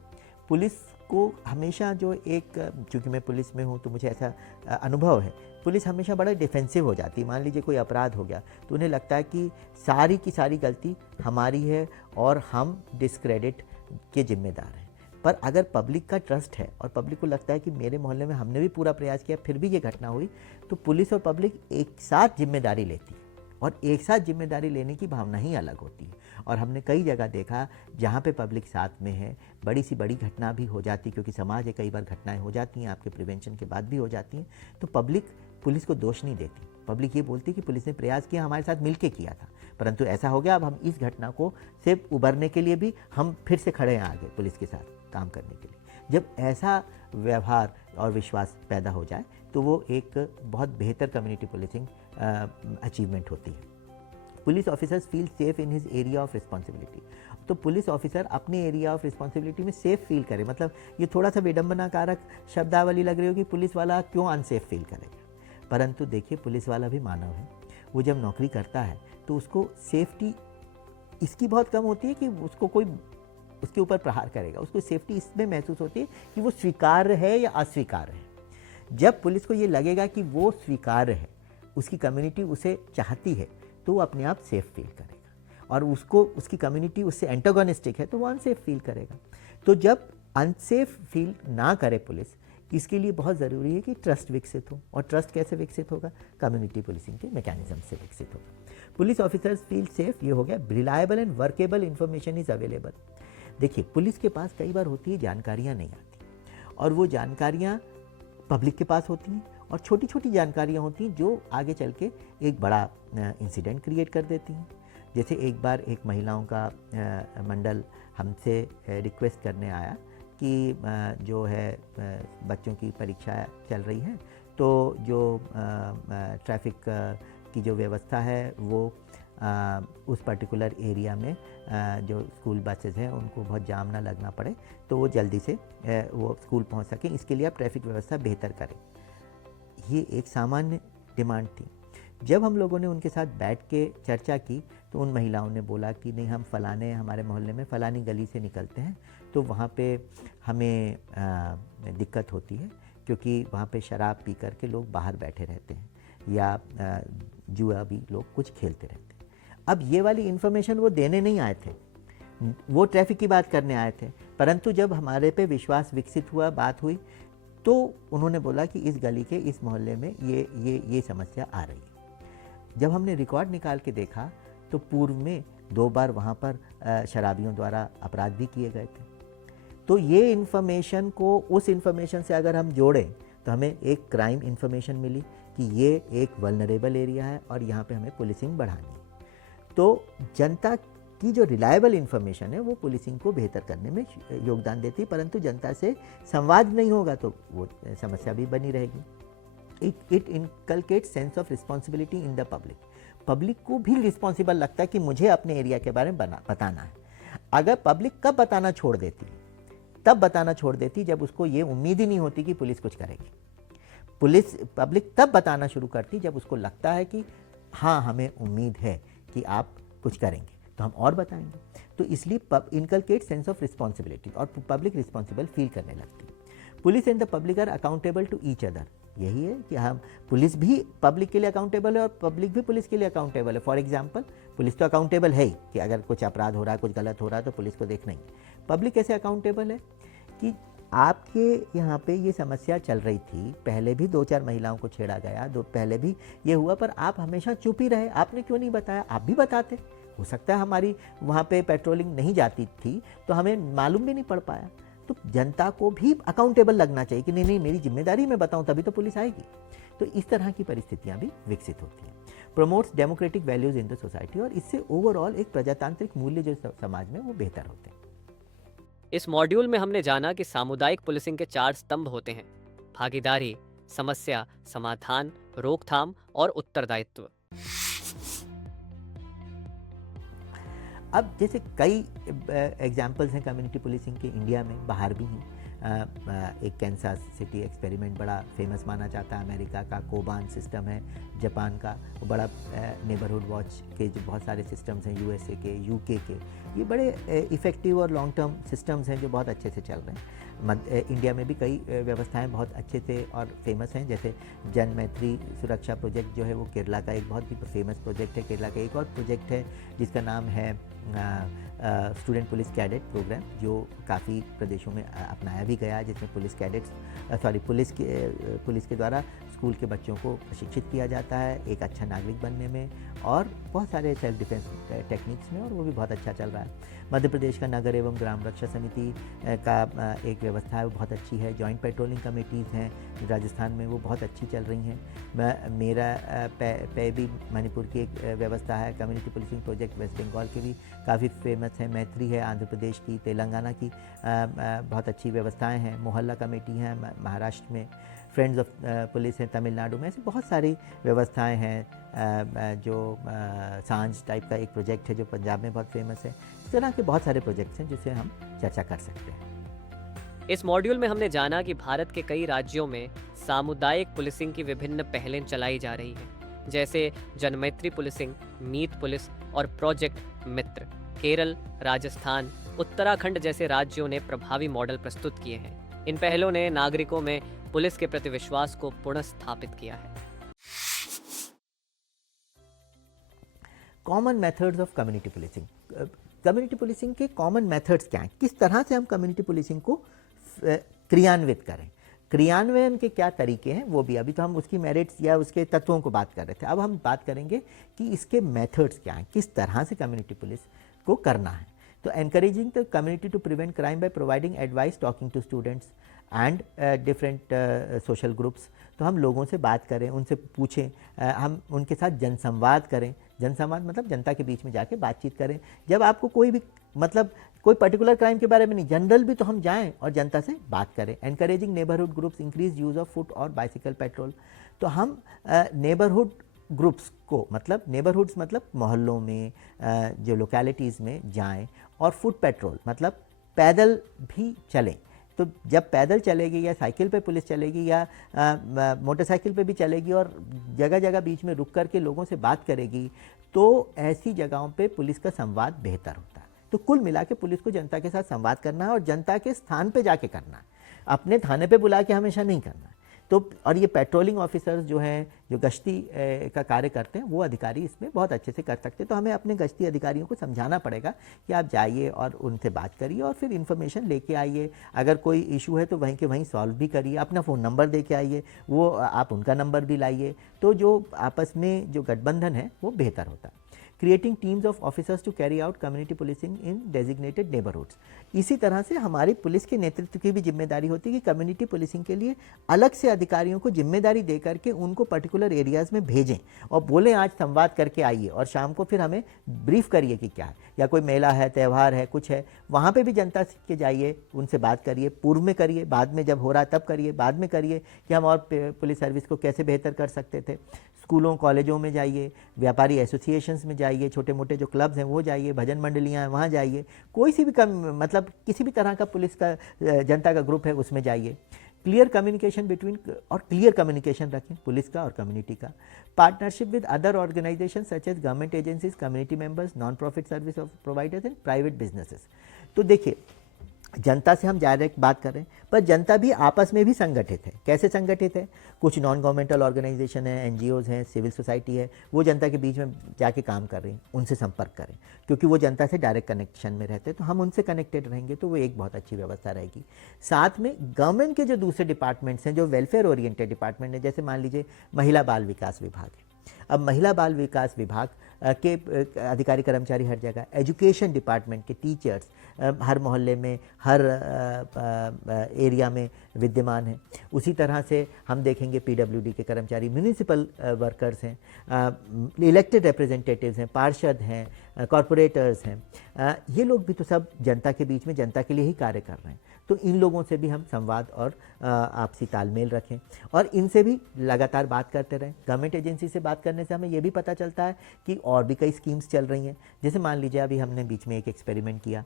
पुलिस को हमेशा जो एक, चूँकि मैं पुलिस में हूँ तो मुझे ऐसा अनुभव है, पुलिस हमेशा बड़ा डिफेंसिव हो जाती है। मान लीजिए कोई अपराध हो गया तो उन्हें लगता है कि सारी की सारी गलती हमारी है और हम डिस्क्रेडिट के जिम्मेदार हैं। पर अगर पब्लिक का ट्रस्ट है और पब्लिक को लगता है कि मेरे मोहल्ले में हमने भी पूरा प्रयास किया फिर भी ये घटना हुई, तो पुलिस और पब्लिक एक साथ जिम्मेदारी लेती है और एक साथ जिम्मेदारी लेने की भावना ही अलग होती है। और हमने कई जगह देखा जहाँ पे पब्लिक साथ में है, बड़ी सी बड़ी घटना भी हो जाती, क्योंकि समाज है, कई बार घटनाएं हो जाती हैं, आपके प्रिवेंशन के बाद भी हो जाती हैं, तो पब्लिक पुलिस को दोष नहीं देती। पब्लिक ये बोलती कि पुलिस ने प्रयास किया, हमारे साथ मिलके किया था, परंतु ऐसा हो गया, अब हम इस घटना को से उबरने के लिए भी हम फिर से खड़े हैं आगे पुलिस के साथ काम करने के लिए। जब ऐसा व्यवहार और विश्वास पैदा हो जाए तो वो एक बहुत बेहतर कम्युनिटी पुलिसिंग अचीवमेंट होती है। Police officers feel safe in his area of responsibility. तो पुलिस ऑफिसर अपने एरिया ऑफ रिस्पॉन्सिबिलिटी में सेफ फील करे। मतलब ये थोड़ा सा विडंबनाकारक शब्दावली लग रही हो कि पुलिस वाला क्यों अनसेफ फील करेगा, परंतु देखिए पुलिस वाला भी मानव है। वो जब नौकरी करता है तो उसको सेफ्टी इसकी बहुत कम होती है कि उसको कोई उसके ऊपर प्रहार करेगा, उसको सेफ्टी इसमें महसूस होती है कि वो स्वीकार्य है या अस्वीकार्य है। जब पुलिस को ये लगेगा कि वो स्वीकार्य है, उसकी कम्युनिटी उसे चाहती है, तो वो अपने आप सेफ फील करेगा, और उसको उसकी कम्युनिटी उससे एंटागोनिस्टिक है तो वो अनसेफ फील करेगा। तो जब अनसेफ फील ना करे पुलिस, इसके लिए बहुत ज़रूरी है कि ट्रस्ट विकसित हो। और ट्रस्ट कैसे विकसित होगा? कम्युनिटी पुलिसिंग के मैकेनिज्म से विकसित होगा। पुलिस ऑफिसर्स फील सेफ, ये हो गया। Reliable and workable information is available. देखिए पुलिस के पास कई बार होती है जानकारियाँ नहीं आती, और वो जानकारियाँ पब्लिक के पास होती हैं, और छोटी छोटी जानकारियाँ होती हैं जो आगे चल के एक बड़ा इंसिडेंट क्रिएट कर देती हैं। जैसे एक बार एक महिलाओं का मंडल हमसे रिक्वेस्ट करने आया कि जो है बच्चों की परीक्षा चल रही है, तो जो ट्रैफिक की जो व्यवस्था है वो उस पर्टिकुलर एरिया में जो स्कूल बसेज हैं उनको बहुत जाम ना लगना पड़े, तो वो जल्दी से वो स्कूल पहुंच सकें, इसके लिए आप ट्रैफिक व्यवस्था बेहतर करें। ये एक सामान्य डिमांड थी। जब हम लोगों ने उनके साथ बैठ के चर्चा की तो उन महिलाओं ने बोला कि नहीं, हम फलाने हमारे मोहल्ले में फलानी गली से निकलते हैं तो वहाँ पे हमें दिक्कत होती है, क्योंकि वहाँ पे शराब पी कर के लोग बाहर बैठे रहते हैं या जुआ भी लोग कुछ खेलते रहते हैं। अब ये वाली इन्फॉर्मेशन वो देने नहीं आए थे, वो ट्रैफिक की बात करने आए थे, परंतु जब हमारे पे विश्वास विकसित हुआ, बात हुई, तो उन्होंने बोला कि इस गली के इस मोहल्ले में ये समस्या आ रही है। जब हमने रिकॉर्ड निकाल के देखा तो पूर्व में 2 बार वहाँ पर शराबियों द्वारा अपराध भी किए गए थे। तो ये इन्फॉर्मेशन को उस इन्फॉर्मेशन से अगर हम जोड़ें तो हमें एक क्राइम इन्फॉर्मेशन मिली कि ये एक वल्नरेबल एरिया है और यहाँ पे हमें पुलिसिंग बढ़ानी है। तो जनता की जो रिलायबल इन्फॉर्मेशन है वो पुलिसिंग को बेहतर करने में योगदान देती है, परंतु जनता से संवाद नहीं होगा तो वो समस्या भी बनी रहेगी। It inculcate sense of responsibility in the public. Public को भी रिस्पॉन्सिबल लगता है कि मुझे अपने एरिया के बारे में बताना है। अगर पब्लिक कब बताना छोड़ देती, तब बताना छोड़ देती जब उसको ये उम्मीद ही नहीं होती कि पुलिस कुछ करेगी। पब्लिक तब बताना शुरू करती जब उसको लगता है कि हाँ, हमें उम्मीद है कि आप कुछ करेंगे तो हम और बताएंगे। तो इसलिए इनकलकेट सेंस ऑफ रिस्पॉन्सिबिलिटी, और पब्लिक रिस्पॉन्सिबल फील करने लगती है। Police and the public are accountable to each other. यही है कि हम, पुलिस भी पब्लिक के लिए अकाउंटेबल है और पब्लिक भी पुलिस के लिए अकाउंटेबल है। फॉर एग्जांपल, पुलिस तो अकाउंटेबल है ही कि अगर कुछ अपराध हो रहा है, कुछ गलत हो रहा है तो पुलिस को देखना ही है। पब्लिक कैसे अकाउंटेबल है कि आपके यहाँ पे ये समस्या चल रही थी, पहले भी 2-4 महिलाओं को छेड़ा गया, पहले भी ये हुआ, पर आप हमेशा चुप ही रहे, आपने क्यों नहीं बताया? आप भी बताते। हो सकता है हमारी वहाँ पे पेट्रोलिंग नहीं जाती थी तो हमें मालूम भी नहीं पड़ पाया। तो जनता को भी अकाउंटेबल लगना चाहिए कि नहीं, मेरी जिम्मेदारी मैं बताऊँ तभी तो पुलिस आएगी। तो इस तरह की परिस्थितियाँ भी विकसित होती हैं। Promotes democratic values in the society, और इससे ओवरऑल एक प्रजातांत्रिक मूल्य जो समाज में वो बेहतर होते हैं। इस मॉड्यूल में हमने जाना कि सामुदायिक पुलिसिंग के 4 स्तंभ होते हैं: भागीदारी, समस्या समाधान, रोकथाम और उत्तरदायित्व। अब जैसे कई एग्जाम्पल्स हैं कम्युनिटी पुलिसिंग के इंडिया में, बाहर भी हैं। एक कैंसास सिटी एक्सपेरिमेंट बड़ा फेमस माना जाता है, अमेरिका का कोबान सिस्टम है, जापान का वो बड़ा नेबरहुड वॉच के जो बहुत सारे सिस्टम्स हैं, यूएसए के, यूके के, ये बड़े इफ़ेक्टिव और लॉन्ग टर्म सिस्टम्स हैं जो बहुत अच्छे से चल रहे हैं। इंडिया में भी कई व्यवस्थाएं बहुत अच्छे से और फेमस हैं, जैसे जन मैत्री सुरक्षा प्रोजेक्ट जो है वो केरला का एक बहुत ही फेमस प्रोजेक्ट है। केरला का एक और प्रोजेक्ट है जिसका नाम है स्टूडेंट पुलिस कैडेट प्रोग्राम, जो काफ़ी प्रदेशों में अपनाया भी गया है, जिसमें पुलिस के द्वारा स्कूल के बच्चों को प्रशिक्षित किया जाता है एक अच्छा नागरिक बनने में और बहुत सारे सेल्फ डिफेंस टेक्निक्स में, और वो भी बहुत अच्छा चल रहा है। मध्य प्रदेश का नगर एवं ग्राम रक्षा समिति का एक व्यवस्था है, वो बहुत अच्छी है। जॉइंट पेट्रोलिंग कमेटीज़ हैं राजस्थान में, वो बहुत अच्छी चल रही हैं। मेरा भी मणिपुर की एक व्यवस्था है। Community policing project West Bengal के भी काफ़ी फेमस है। मैत्री है आंध्र प्रदेश की, तेलंगाना की बहुत अच्छी व्यवस्थाएं हैं। मोहल्ला कमेटी हैं महाराष्ट्र में, फ्रेंड्स ऑफ पुलिस है तमिलनाडु में। ऐसी बहुत सारी व्यवस्थाएं हैं। जो सांझ टाइप का एक प्रोजेक्ट है जो पंजाब में बहुत फेमस है। इस तरह के बहुत सारे प्रोजेक्ट्स हैं जिसे हम चर्चा कर सकते हैं। इस मॉड्यूल में हमने जाना कि भारत के कई राज्यों में सामुदायिक पुलिसिंग की विभिन्न पहलें चलाई जा रही हैं, जैसे जनमैत्री पुलिसिंग, मीत पुलिस और प्रोजेक्ट मित्र। केरल, राजस्थान, उत्तराखंड जैसे राज्यों ने प्रभावी मॉडल प्रस्तुत किए हैं। इन पहलों ने नागरिकों में पुलिस के प्रति विश्वास को पुनः स्थापित किया है। Common methods of community policing. Community policing के कॉमन मेथड्स क्या हैं, किस तरह से हम कम्युनिटी पुलिसिंग को क्रियान्वित करें, क्रियान्वयन के क्या तरीके हैं, वो भी अभी तो हम उसकी मेरिट्स या उसके तत्वों को बात कर रहे थे। अब हम बात करेंगे कि इसके मेथड्स क्या हैं, किस तरह से कम्युनिटी पुलिस को करना है। तो encouraging the community to prevent crime by providing advice, talking to students and different social groups. तो हम लोगों से बात करें, उनसे पूछें, हम उनके साथ जनसंवाद करें। जनसंवाद मतलब जनता के बीच में जाके बातचीत करें। जब आपको कोई भी मतलब कोई पर्टिकुलर क्राइम के बारे में नहीं, जनरल भी तो हम जाएं और जनता से बात करें। Encouraging neighbourhood groups, increase use of foot और बाइसिकल पेट्रोल। तो हम नेबरहुड ग्रुप्स को, मतलब नेबरहुड्स मतलब मोहल्लों में, जो लोकेलिटीज़ में जाएं, और फुट पेट्रोल मतलब पैदल भी चलें। तो जब पैदल चलेगी या साइकिल पे पुलिस चलेगी या मोटरसाइकिल पे भी चलेगी और जगह जगह बीच में रुक कर के लोगों से बात करेगी, तो ऐसी जगहों पे पुलिस का संवाद बेहतर होता है। तो कुल मिला के पुलिस को जनता के साथ संवाद करना है और जनता के स्थान पे जाके करना है, अपने थाने पे बुला के हमेशा नहीं करना है। तो और ये पेट्रोलिंग ऑफिसर्स जो हैं, जो गश्ती का कार्य करते हैं, वो अधिकारी इसमें बहुत अच्छे से कर सकते हैं। तो हमें अपने गश्ती अधिकारियों को समझाना पड़ेगा कि आप जाइए और उनसे बात करिए और फिर इन्फॉर्मेशन लेके आइए। अगर कोई इशू है तो वहीं के वहीं सॉल्व भी करिए। अपना फ़ोन नंबर दे के आइए, वो आप उनका नंबर भी लाइए। तो जो आपस में जो गठबंधन है वो बेहतर होता है। Creating teams of officers to carry out community policing in designated neighbourhoods. इसी तरह से हमारी पुलिस के नेतृत्व की भी जिम्मेदारी होती है कि कम्युनिटी पुलिसिंग के लिए अलग से अधिकारियों को जिम्मेदारी दे करके उनको पर्टिकुलर एरियाज़ में भेजें और बोलें आज संवाद करके आइए, और शाम को फिर हमें ब्रीफ करिए कि क्या है, या कोई मेला है, त्यौहार है, कुछ है, वहाँ पर भी जनता के जाइए, उनसे बात करिए। पूर्व में करिए, बाद में जब हो रहा तब करिए, बाद में करिए कि हम और पुलिस सर्विस को कैसे बेहतर कर सकते थे। स्कूलों कॉलेजों में जाइए, व्यापारी एसोसिएशंस में जाइए, छोटे मोटे जो क्लब्स हैं वो जाइए, भजन मंडलियाँ हैं वहाँ जाइए, कोई सी भी मतलब किसी भी तरह का पुलिस का जनता का ग्रुप है उसमें जाइए। क्लियर कम्युनिकेशन बिटवीन, और क्लियर कम्युनिकेशन रखें पुलिस का और कम्युनिटी का। Partnership with other organisation such as government agencies, community members, non profit service providers and private businesses. तो देखिए, जनता से हम डायरेक्ट बात कर रहे हैं, पर जनता भी आपस में भी संगठित है। कैसे संगठित है? कुछ नॉन गवर्नमेंटल ऑर्गेनाइजेशन है, एनजीओज़ हैं, सिविल सोसाइटी है, वो जनता के बीच में जाके काम कर रही हैं। उनसे संपर्क करें, क्योंकि वो जनता से डायरेक्ट कनेक्शन में रहते हैं, तो हम उनसे कनेक्टेड रहेंगे, तो वो एक बहुत अच्छी व्यवस्था रहेगी। साथ में गवर्नमेंट के जो दूसरे डिपार्टमेंट्स हैं, जो वेलफेयर ओरिएंटेड डिपार्टमेंट है, जैसे मान लीजिए महिला बाल विकास विभाग है। अब महिला बाल विकास विभाग के अधिकारी कर्मचारी हर जगह, एजुकेशन डिपार्टमेंट के टीचर्स हर मोहल्ले में, हर एरिया में विद्यमान हैं। उसी तरह से हम देखेंगे पीडब्ल्यूडी के कर्मचारी, म्यूनिसिपल वर्कर्स हैं, इलेक्टेड रिप्रेजेंटेटिव्स हैं, पार्षद हैं, कॉरपोरेटर्स हैं। ये लोग भी तो सब जनता के बीच में जनता के लिए ही कार्य कर रहे हैं। तो इन लोगों से भी हम संवाद और आपसी तालमेल रखें और इनसे भी लगातार बात करते रहें। गवर्नमेंट एजेंसी से बात करने से हमें ये भी पता चलता है कि और भी कई स्कीम्स चल रही हैं। जैसे मान लीजिए अभी हमने बीच में एक एक्सपेरिमेंट किया,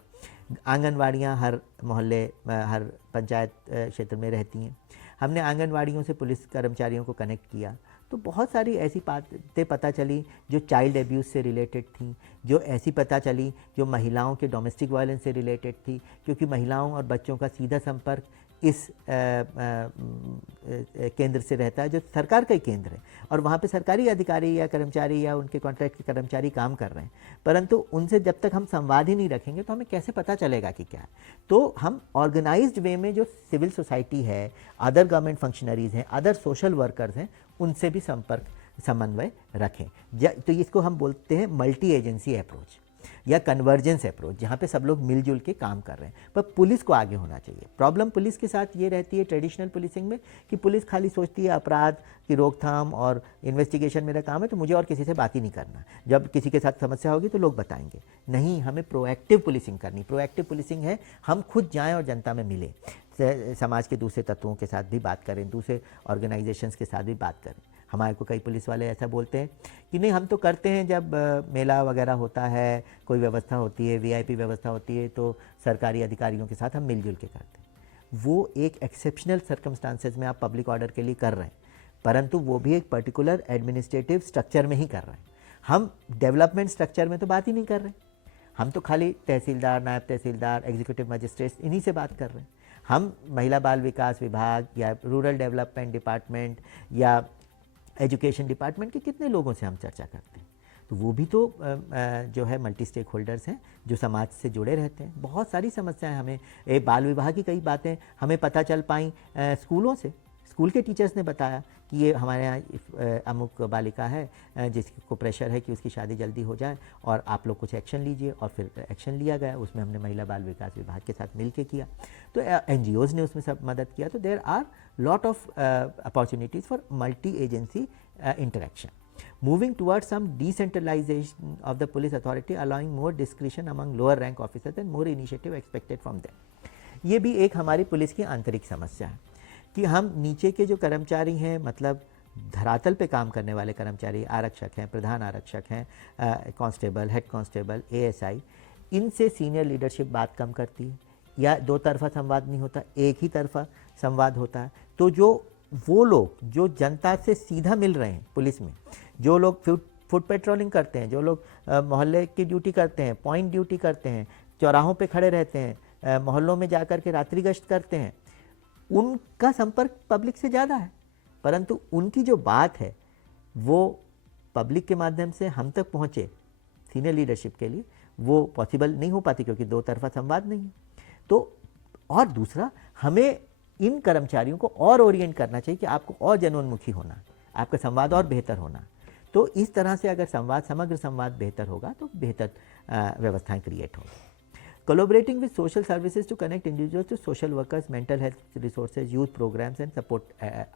आंगनवाड़ियाँ हर मोहल्ले हर पंचायत क्षेत्र में रहती हैं। हमने आंगनवाड़ियों से पुलिस कर्मचारियों को कनेक्ट किया तो बहुत सारी ऐसी बातें पता चली जो चाइल्ड एब्यूज़ से रिलेटेड थी, जो ऐसी पता चली जो महिलाओं के डोमेस्टिक वायलेंस से रिलेटेड थी, क्योंकि महिलाओं और बच्चों का सीधा संपर्क इस केंद्र से रहता है जो सरकार का ही केंद्र है और वहाँ पे सरकारी अधिकारी या कर्मचारी या उनके कॉन्ट्रैक्ट के कर्मचारी काम कर रहे हैं, परंतु उनसे जब तक हम संवाद ही नहीं रखेंगे तो हमें कैसे पता चलेगा कि क्या है। तो हम ऑर्गेनाइज्ड वे में जो सिविल सोसाइटी है, अदर गवर्नमेंट फंक्शनरीज़ हैं, अदर सोशल वर्कर्स हैं, उनसे भी संपर्क समन्वय रखें। तो इसको हम बोलते हैं मल्टी एजेंसी अप्रोच या कन्वर्जेंस अप्रोच, जहाँ पे सब लोग मिलजुल के काम कर रहे हैं। पर पुलिस को आगे होना चाहिए। प्रॉब्लम पुलिस के साथ ये रहती है ट्रेडिशनल पुलिसिंग में कि पुलिस खाली सोचती है अपराध की रोकथाम और इन्वेस्टिगेशन मेरा काम है तो मुझे और किसी से बात ही नहीं करना, जब किसी के साथ समस्या होगी तो लोग बताएंगे। नहीं, हमें प्रोएक्टिव पुलिसिंग करनी। प्रोएक्टिव पुलिसिंग है हम खुद जाएँ और जनता में मिलें, समाज के दूसरे तत्वों के साथ भी बात करें, दूसरे ऑर्गेनाइजेशंस के साथ भी बात करें। हमारे को कई पुलिस वाले ऐसा बोलते हैं कि नहीं हम तो करते हैं जब मेला वगैरह होता है, कोई व्यवस्था होती है, वीआईपी व्यवस्था होती है तो सरकारी अधिकारियों के साथ हम मिलजुल के करते हैं। वो एक एक्सेप्शनल सर्कमस्टांसेस में आप पब्लिक ऑर्डर के लिए कर रहे हैं, परंतु वो भी एक पर्टिकुलर एडमिनिस्ट्रेटिव स्ट्रक्चर में ही कर रहे हैं। हम डेवलपमेंट स्ट्रक्चर में तो बात ही नहीं कर रहे, हम तो खाली तहसीलदार, नायब तहसीलदार, एग्जीक्यूटिव मजिस्ट्रेट इन्हीं से बात कर रहे हैं। हम महिला बाल विकास विभाग या रूरल डेवलपमेंट डिपार्टमेंट या एजुकेशन डिपार्टमेंट के कितने लोगों से हम चर्चा करते हैं, तो वो भी तो जो है मल्टी स्टेक होल्डर्स हैं जो समाज से जुड़े रहते हैं। बहुत सारी समस्याएं हमें बाल विवाह की कई बातें हमें पता चल पाई स्कूलों से। स्कूल के टीचर्स ने बताया कि ये हमारे यहाँ अमुक बालिका है जिसको प्रेशर है कि उसकी शादी जल्दी हो जाए और आप लोग कुछ एक्शन लीजिए, और फिर एक्शन लिया गया। उसमें हमने महिला बाल विकास विभाग के साथ मिल के किया, तो NGOs ने उसमें सब मदद किया। तो there are lot of opportunities for multi-agency interaction. Moving towards some decentralization of the police authority, allowing more discretion among lower rank officers and more initiative expected from them. ये भी एक हमारी पुलिस की आंतरिक समस्या है कि हम नीचे के जो कर्मचारी हैं, मतलब धरातल पे काम करने वाले कर्मचारी, आरक्षक हैं, प्रधान आरक्षक हैं, कांस्टेबल, हेड कांस्टेबल, ASI, इनसे सीनियर लीडरशिप बात कम करती है या दो तरफा संवाद नहीं होता, एक ही तरफा संवाद होता है। तो जो वो लोग जो जनता से सीधा मिल रहे हैं पुलिस में, जो लोग फुट पेट्रोलिंग करते हैं, जो लोग मोहल्ले की ड्यूटी करते हैं, पॉइंट ड्यूटी करते हैं, चौराहों पे खड़े रहते हैं, मोहल्लों में जाकर के रात्रि गश्त करते हैं, उनका संपर्क पब्लिक से ज़्यादा है, परंतु उनकी जो बात है वो पब्लिक के माध्यम से हम तक पहुँचे सीनियर लीडरशिप के लिए वो पॉसिबल नहीं हो पाती, क्योंकि दो तरफा संवाद नहीं है। तो और दूसरा, हमें इन कर्मचारियों को और ओरिएंट करना चाहिए कि आपको और जनोन्मुखी होना, आपका संवाद और बेहतर होना। तो इस तरह से अगर संवाद, समग्र संवाद बेहतर होगा तो बेहतर व्यवस्थाएं क्रिएट होंगी। Collaborating with social services to connect individuals to social workers, mental health resources, youth programmes and support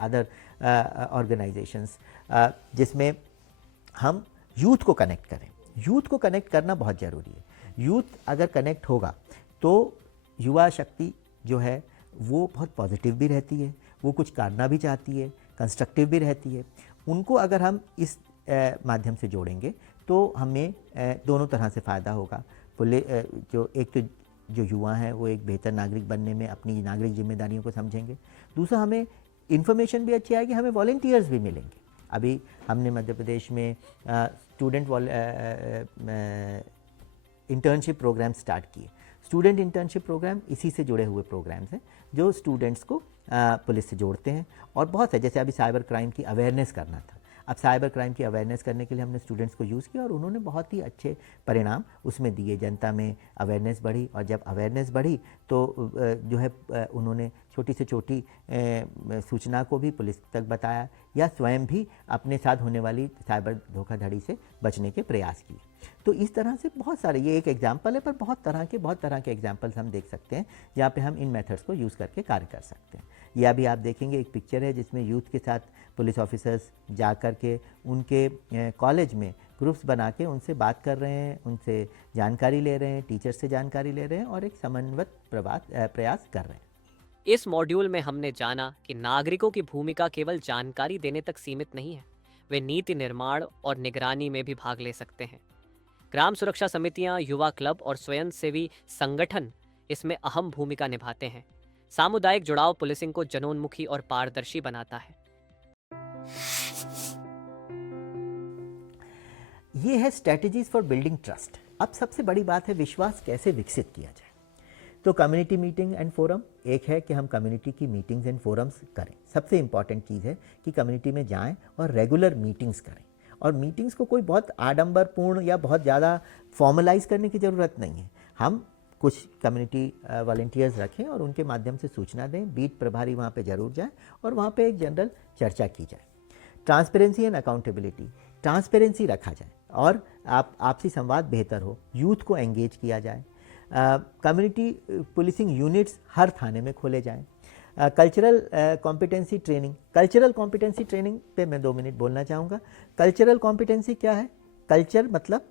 other organisations, जिसमें हम यूथ को कनेक्ट करें। यूथ को कनेक्ट करना बहुत ज़रूरी है। यूथ अगर कनेक्ट होगा तो युवा शक्ति जो है वो बहुत पॉजिटिव भी रहती है, वो कुछ करना भी चाहती है, कंस्ट्रक्टिव भी रहती है। उनको अगर हम इस माध्यम से जोड़ेंगे तो हमें दोनों तरह से फ़ायदा होगा। जो एक तो जो युवा हैं वो एक बेहतर नागरिक बनने में अपनी नागरिक जिम्मेदारियों को समझेंगे, दूसरा हमें इन्फॉर्मेशन भी अच्छी आएगी, हमें वॉलंटियर्स भी मिलेंगे। अभी हमने मध्य प्रदेश में स्टूडेंट इंटर्नशिप प्रोग्राम स्टार्ट किए। स्टूडेंट इंटर्नशिप प्रोग्राम इसी से जुड़े हुए प्रोग्राम्स हैं जो स्टूडेंट्स को पुलिस से जोड़ते हैं। और बहुत है, जैसे अभी साइबर क्राइम की अवेयरनेस करना था, अब साइबर क्राइम की अवेयरनेस करने के लिए हमने स्टूडेंट्स को यूज़ किया और उन्होंने बहुत ही अच्छे परिणाम उसमें दिए। जनता में अवेयरनेस बढ़ी, और जब अवेयरनेस बढ़ी तो जो है उन्होंने छोटी से छोटी सूचना को भी पुलिस तक बताया या स्वयं भी अपने साथ होने वाली साइबर धोखाधड़ी से बचने के प्रयास किए। तो इस तरह से बहुत सारे, ये एक एग्जाम्पल है, पर बहुत तरह के एग्जाम्पल्स हम देख सकते हैं जहाँ पे हम इन मेथड्स को यूज़ करके कार्य कर सकते हैं। ये अभी आप देखेंगे एक पिक्चर है जिसमें यूथ के साथ पुलिस ऑफिसर्स जा कर के उनके कॉलेज में ग्रुप्स बना के उनसे बात कर रहे हैं, उनसे जानकारी ले रहे हैं, टीचर्स से जानकारी ले रहे हैं और एक समन्वित प्रयास कर रहे हैं। इस मॉड्यूल में हमने जाना कि नागरिकों की भूमिका केवल जानकारी देने तक सीमित नहीं है, वे नीति निर्माण और निगरानी में भी भाग ले सकते हैं। ग्राम सुरक्षा समितियां, युवा क्लब और स्वयंसेवी संगठन इसमें अहम भूमिका निभाते हैं। सामुदायिक जुड़ाव पुलिसिंग को जनोन्मुखी और पारदर्शी बनाता है। ये है स्ट्रेटजीज फॉर बिल्डिंग ट्रस्ट। अब सबसे बड़ी बात है विश्वास कैसे विकसित किया जाए। तो कम्युनिटी मीटिंग एंड फोरम एक है कि हम कम्युनिटी की मीटिंग्स एंड फोरम्स करें। सबसे इम्पॉर्टेंट चीज़ है कि कम्युनिटी में जाएं और रेगुलर मीटिंग्स करें। और मीटिंग्स को कोई बहुत आडंबरपूर्ण या बहुत ज़्यादा फॉर्मलाइज करने की ज़रूरत नहीं है। हम कुछ कम्युनिटी वॉलंटियर्स रखें और उनके माध्यम से सूचना दें। बीट प्रभारी वहाँ पे ज़रूर जाएं और वहाँ पे एक जनरल चर्चा की जाए। ट्रांसपेरेंसी एंड अकाउंटेबिलिटी, ट्रांसपेरेंसी रखा जाए और आपसी संवाद बेहतर हो। यूथ को एंगेज किया जाए। कम्युनिटी पुलिसिंग यूनिट्स हर थाने में खोले जाएं। Cultural competency training, cultural competency training पे मैं 2 मिनट बोलना चाहूँगा। कल्चरल कॉम्पिटेंसी क्या है? कल्चर मतलब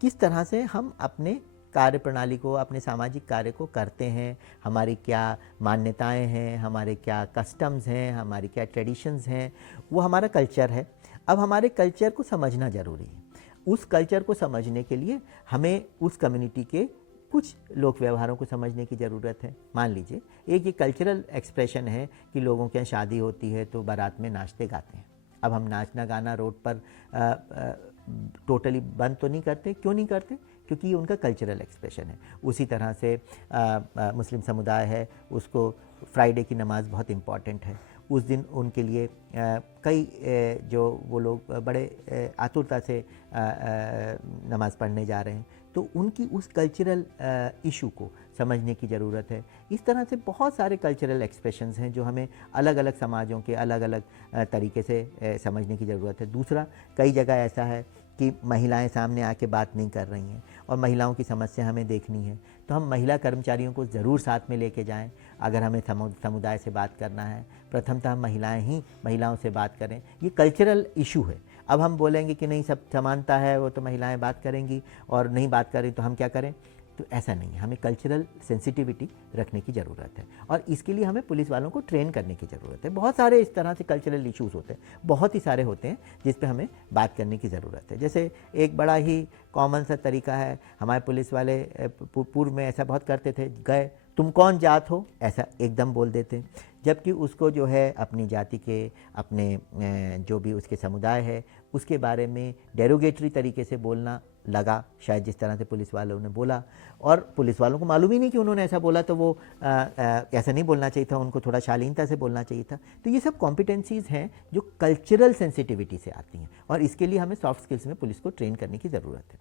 किस तरह से हम अपने कार्य प्रणाली को, अपने सामाजिक कार्य को करते हैं, हमारी क्या मान्यताएं हैं, हमारे क्या कस्टम्स हैं, हमारी क्या ट्रेडिशंस हैं, वो हमारा कल्चर है। अब हमारे कल्चर को समझना ज़रूरी है। उस कल्चर को समझने के लिए हमें उस कम्युनिटी के कुछ लोक व्यवहारों को समझने की ज़रूरत है। मान लीजिए एक ये कल्चरल एक्सप्रेशन है कि लोगों के यहाँ शादी होती है तो बारात में नाचते गाते हैं। अब हम नाचना गाना रोड पर टोटली बंद तो नहीं करते। क्यों नहीं करते? क्योंकि ये उनका कल्चरल एक्सप्रेशन है। उसी तरह से मुस्लिम समुदाय है, उसको फ्राइडे की नमाज़ बहुत इम्पॉर्टेंट है। उस दिन उनके लिए कई जो वो लोग बड़े आतुरता से नमाज़ पढ़ने जा रहे हैं, तो उनकी उस कल्चरल इशू को समझने की ज़रूरत है। इस तरह से बहुत सारे कल्चरल एक्सप्रेशंस हैं जो हमें अलग अलग समाजों के अलग अलग तरीके से समझने की ज़रूरत है। दूसरा, कई जगह ऐसा है कि महिलाएं सामने आके बात नहीं कर रही हैं और महिलाओं की समस्या हमें देखनी है, तो हम महिला कर्मचारियों को ज़रूर साथ में लेके जाएं। अगर हमें समुदाय से बात करना है, प्रथमतः हम महिलाएं ही महिलाओं से बात करें। ये कल्चरल इशू है। अब हम बोलेंगे कि नहीं, सब समानता है, वो तो महिलाएं बात करेंगी और नहीं बात करें तो हम क्या करें? तो ऐसा नहीं है। हमें कल्चरल सेंसिटिविटी रखने की ज़रूरत है और इसके लिए हमें पुलिस वालों को ट्रेन करने की ज़रूरत है। बहुत सारे इस तरह से कल्चरल इश्यूज़ होते हैं, बहुत ही सारे होते हैं जिस पे हमें बात करने की ज़रूरत है। जैसे एक बड़ा ही कॉमन सा तरीका है, हमारे पुलिस वाले पूर्व में ऐसा बहुत करते थे, गए तुम कौन जात हो, ऐसा एकदम बोल देते, जबकि उसको जो है अपनी जाति के, अपने जो भी उसके समुदाय है उसके बारे में डेरोगेटरी तरीके से बोलना लगा, शायद जिस तरह से पुलिस वालों ने बोला। और पुलिस वालों को मालूम ही नहीं कि उन्होंने ऐसा बोला, तो वो ऐसा नहीं बोलना चाहिए था, उनको थोड़ा शालीनता से बोलना चाहिए था। तो ये सब कॉम्पिटेंसीज़ हैं जो कल्चरल सेंसिटिविटी से आती हैं और इसके लिए हमें सॉफ्ट स्किल्स में पुलिस को ट्रेन करने की ज़रूरत है।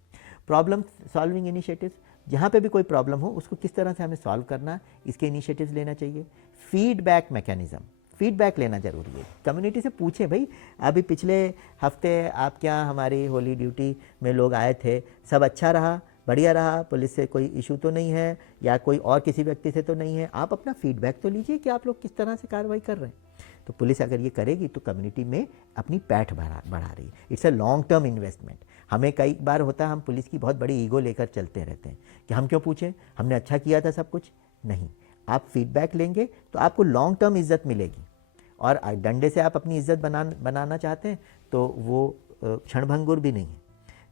प्रॉब्लम सॉल्विंग इनिशिएटिव्स, जहाँ पे भी कोई प्रॉब्लम हो उसको किस तरह से हमें सॉल्व करना है, इसके इनिशिएटिव्स लेना चाहिए। फीडबैक मैकेनिज़्म, फीडबैक लेना ज़रूरी है। कम्युनिटी से पूछें, भाई अभी पिछले हफ्ते आप क्या हमारी होली ड्यूटी में लोग आए थे, सब अच्छा रहा, बढ़िया रहा, पुलिस से कोई इशू तो नहीं है या कोई और किसी व्यक्ति से तो नहीं है? आप अपना फीडबैक तो लीजिए कि आप लोग किस तरह से कार्रवाई कर रहे हैं। तो पुलिस अगर ये करेगी तो कम्युनिटी में अपनी पैठ बढ़ा रही है। It's a long term investment. हमें कई बार होता है हम पुलिस की बहुत बड़ी ईगो लेकर चलते रहते हैं कि हम क्यों पूछें, हमने अच्छा किया था सब कुछ। नहीं, आप फीडबैक लेंगे तो आपको लॉन्ग टर्म इज्जत मिलेगी। और डंडे से आप अपनी इज्जत बनाना चाहते हैं तो वो क्षणभंगुर भी नहीं है।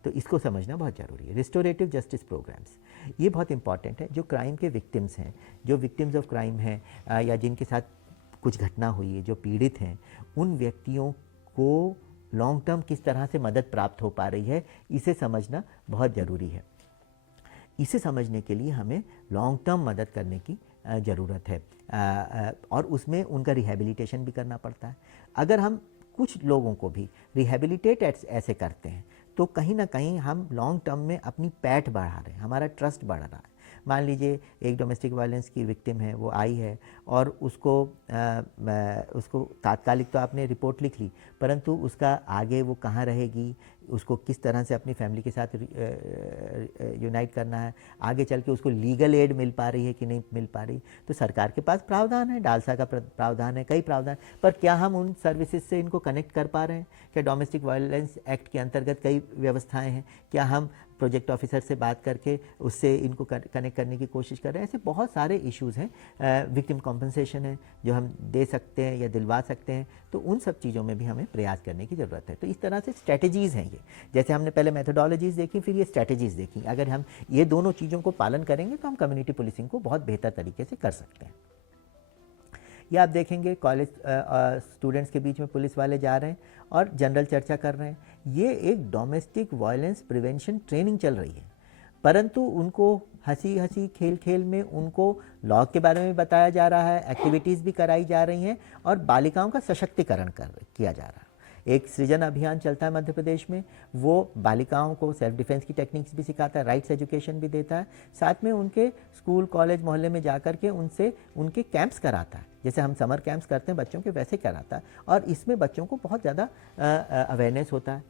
तो इसको समझना बहुत ज़रूरी है। रिस्टोरेटिव जस्टिस प्रोग्राम्स, ये बहुत इंपॉर्टेंट है। जो क्राइम के विक्टिम्स हैं, जो विक्टिम्स ऑफ क्राइम हैं या जिनके साथ कुछ घटना हुई है, जो पीड़ित हैं, उन व्यक्तियों को लॉन्ग टर्म किस तरह से मदद प्राप्त हो पा रही है, इसे समझना बहुत ज़रूरी है। इसे समझने के लिए हमें लॉन्ग टर्म मदद करने की ज़रूरत है और उसमें उनका रिहेबिलिटेशन भी करना पड़ता है। अगर हम कुछ लोगों को भी रिहेबिलिटेट ऐसे करते हैं तो कहीं ना कहीं हम लॉन्ग टर्म में अपनी पैठ बढ़ा रहे हैं, हमारा ट्रस्ट बढ़ रहा है। मान लीजिए एक डोमेस्टिक वायलेंस की विक्टिम है, वो आई है और उसको तात्कालिक तो आपने रिपोर्ट लिख ली, परंतु उसका आगे वो कहाँ रहेगी, उसको किस तरह से अपनी फैमिली के साथ यूनाइट करना है, आगे चल के उसको लीगल एड मिल पा रही है कि नहीं मिल पा रही। तो सरकार के पास प्रावधान है, डालसा का प्रावधान है, कई प्रावधान, पर क्या हम उन सर्विसेज से इनको कनेक्ट कर पा रहे हैं? क्या डोमेस्टिक वायलेंस एक्ट के अंतर्गत कई व्यवस्थाएं हैं, क्या हम प्रोजेक्ट ऑफिसर से बात करके उससे इनको कनेक्ट करने की कोशिश कर रहे हैं। ऐसे बहुत सारे इश्यूज़ हैं। विक्टिम कॉम्पनसेशन है जो हम दे सकते हैं या दिलवा सकते हैं, तो उन सब चीज़ों में भी हमें प्रयास करने की ज़रूरत है। तो इस तरह से स्ट्रैटेजीज़ हैं ये, जैसे हमने पहले मेथोडोलॉजीज़ देखी, फिर ये स्ट्रैटेजीज़ देखी। अगर हम ये दोनों चीज़ों को पालन करेंगे तो हम कम्युनिटी पुलिसिंग को बहुत बेहतर तरीके से कर सकते हैं। ये आप देखेंगे कॉलेज स्टूडेंट्स के बीच में पुलिस वाले जा रहे हैं और जनरल चर्चा कर रहे हैं। ये एक डोमेस्टिक वायलेंस प्रिवेंशन ट्रेनिंग चल रही है, परंतु उनको हंसी हंसी खेल खेल में उनको लॉ के बारे में बताया जा रहा है, एक्टिविटीज़ भी कराई जा रही हैं और बालिकाओं का सशक्तिकरण किया जा रहा है। एक सृजन अभियान चलता है मध्य प्रदेश में, वो बालिकाओं को सेल्फ डिफेंस की टेक्निक्स भी सिखाता है, राइट्स एजुकेशन भी देता है, साथ में उनके स्कूल कॉलेज मोहल्ले में जाकर के उनसे उनके कैंप्स कराता है, जैसे हम समर कैंप्स करते हैं बच्चों के वैसे कराता है। और इसमें बच्चों को बहुत ज़्यादा अवेयरनेस होता है।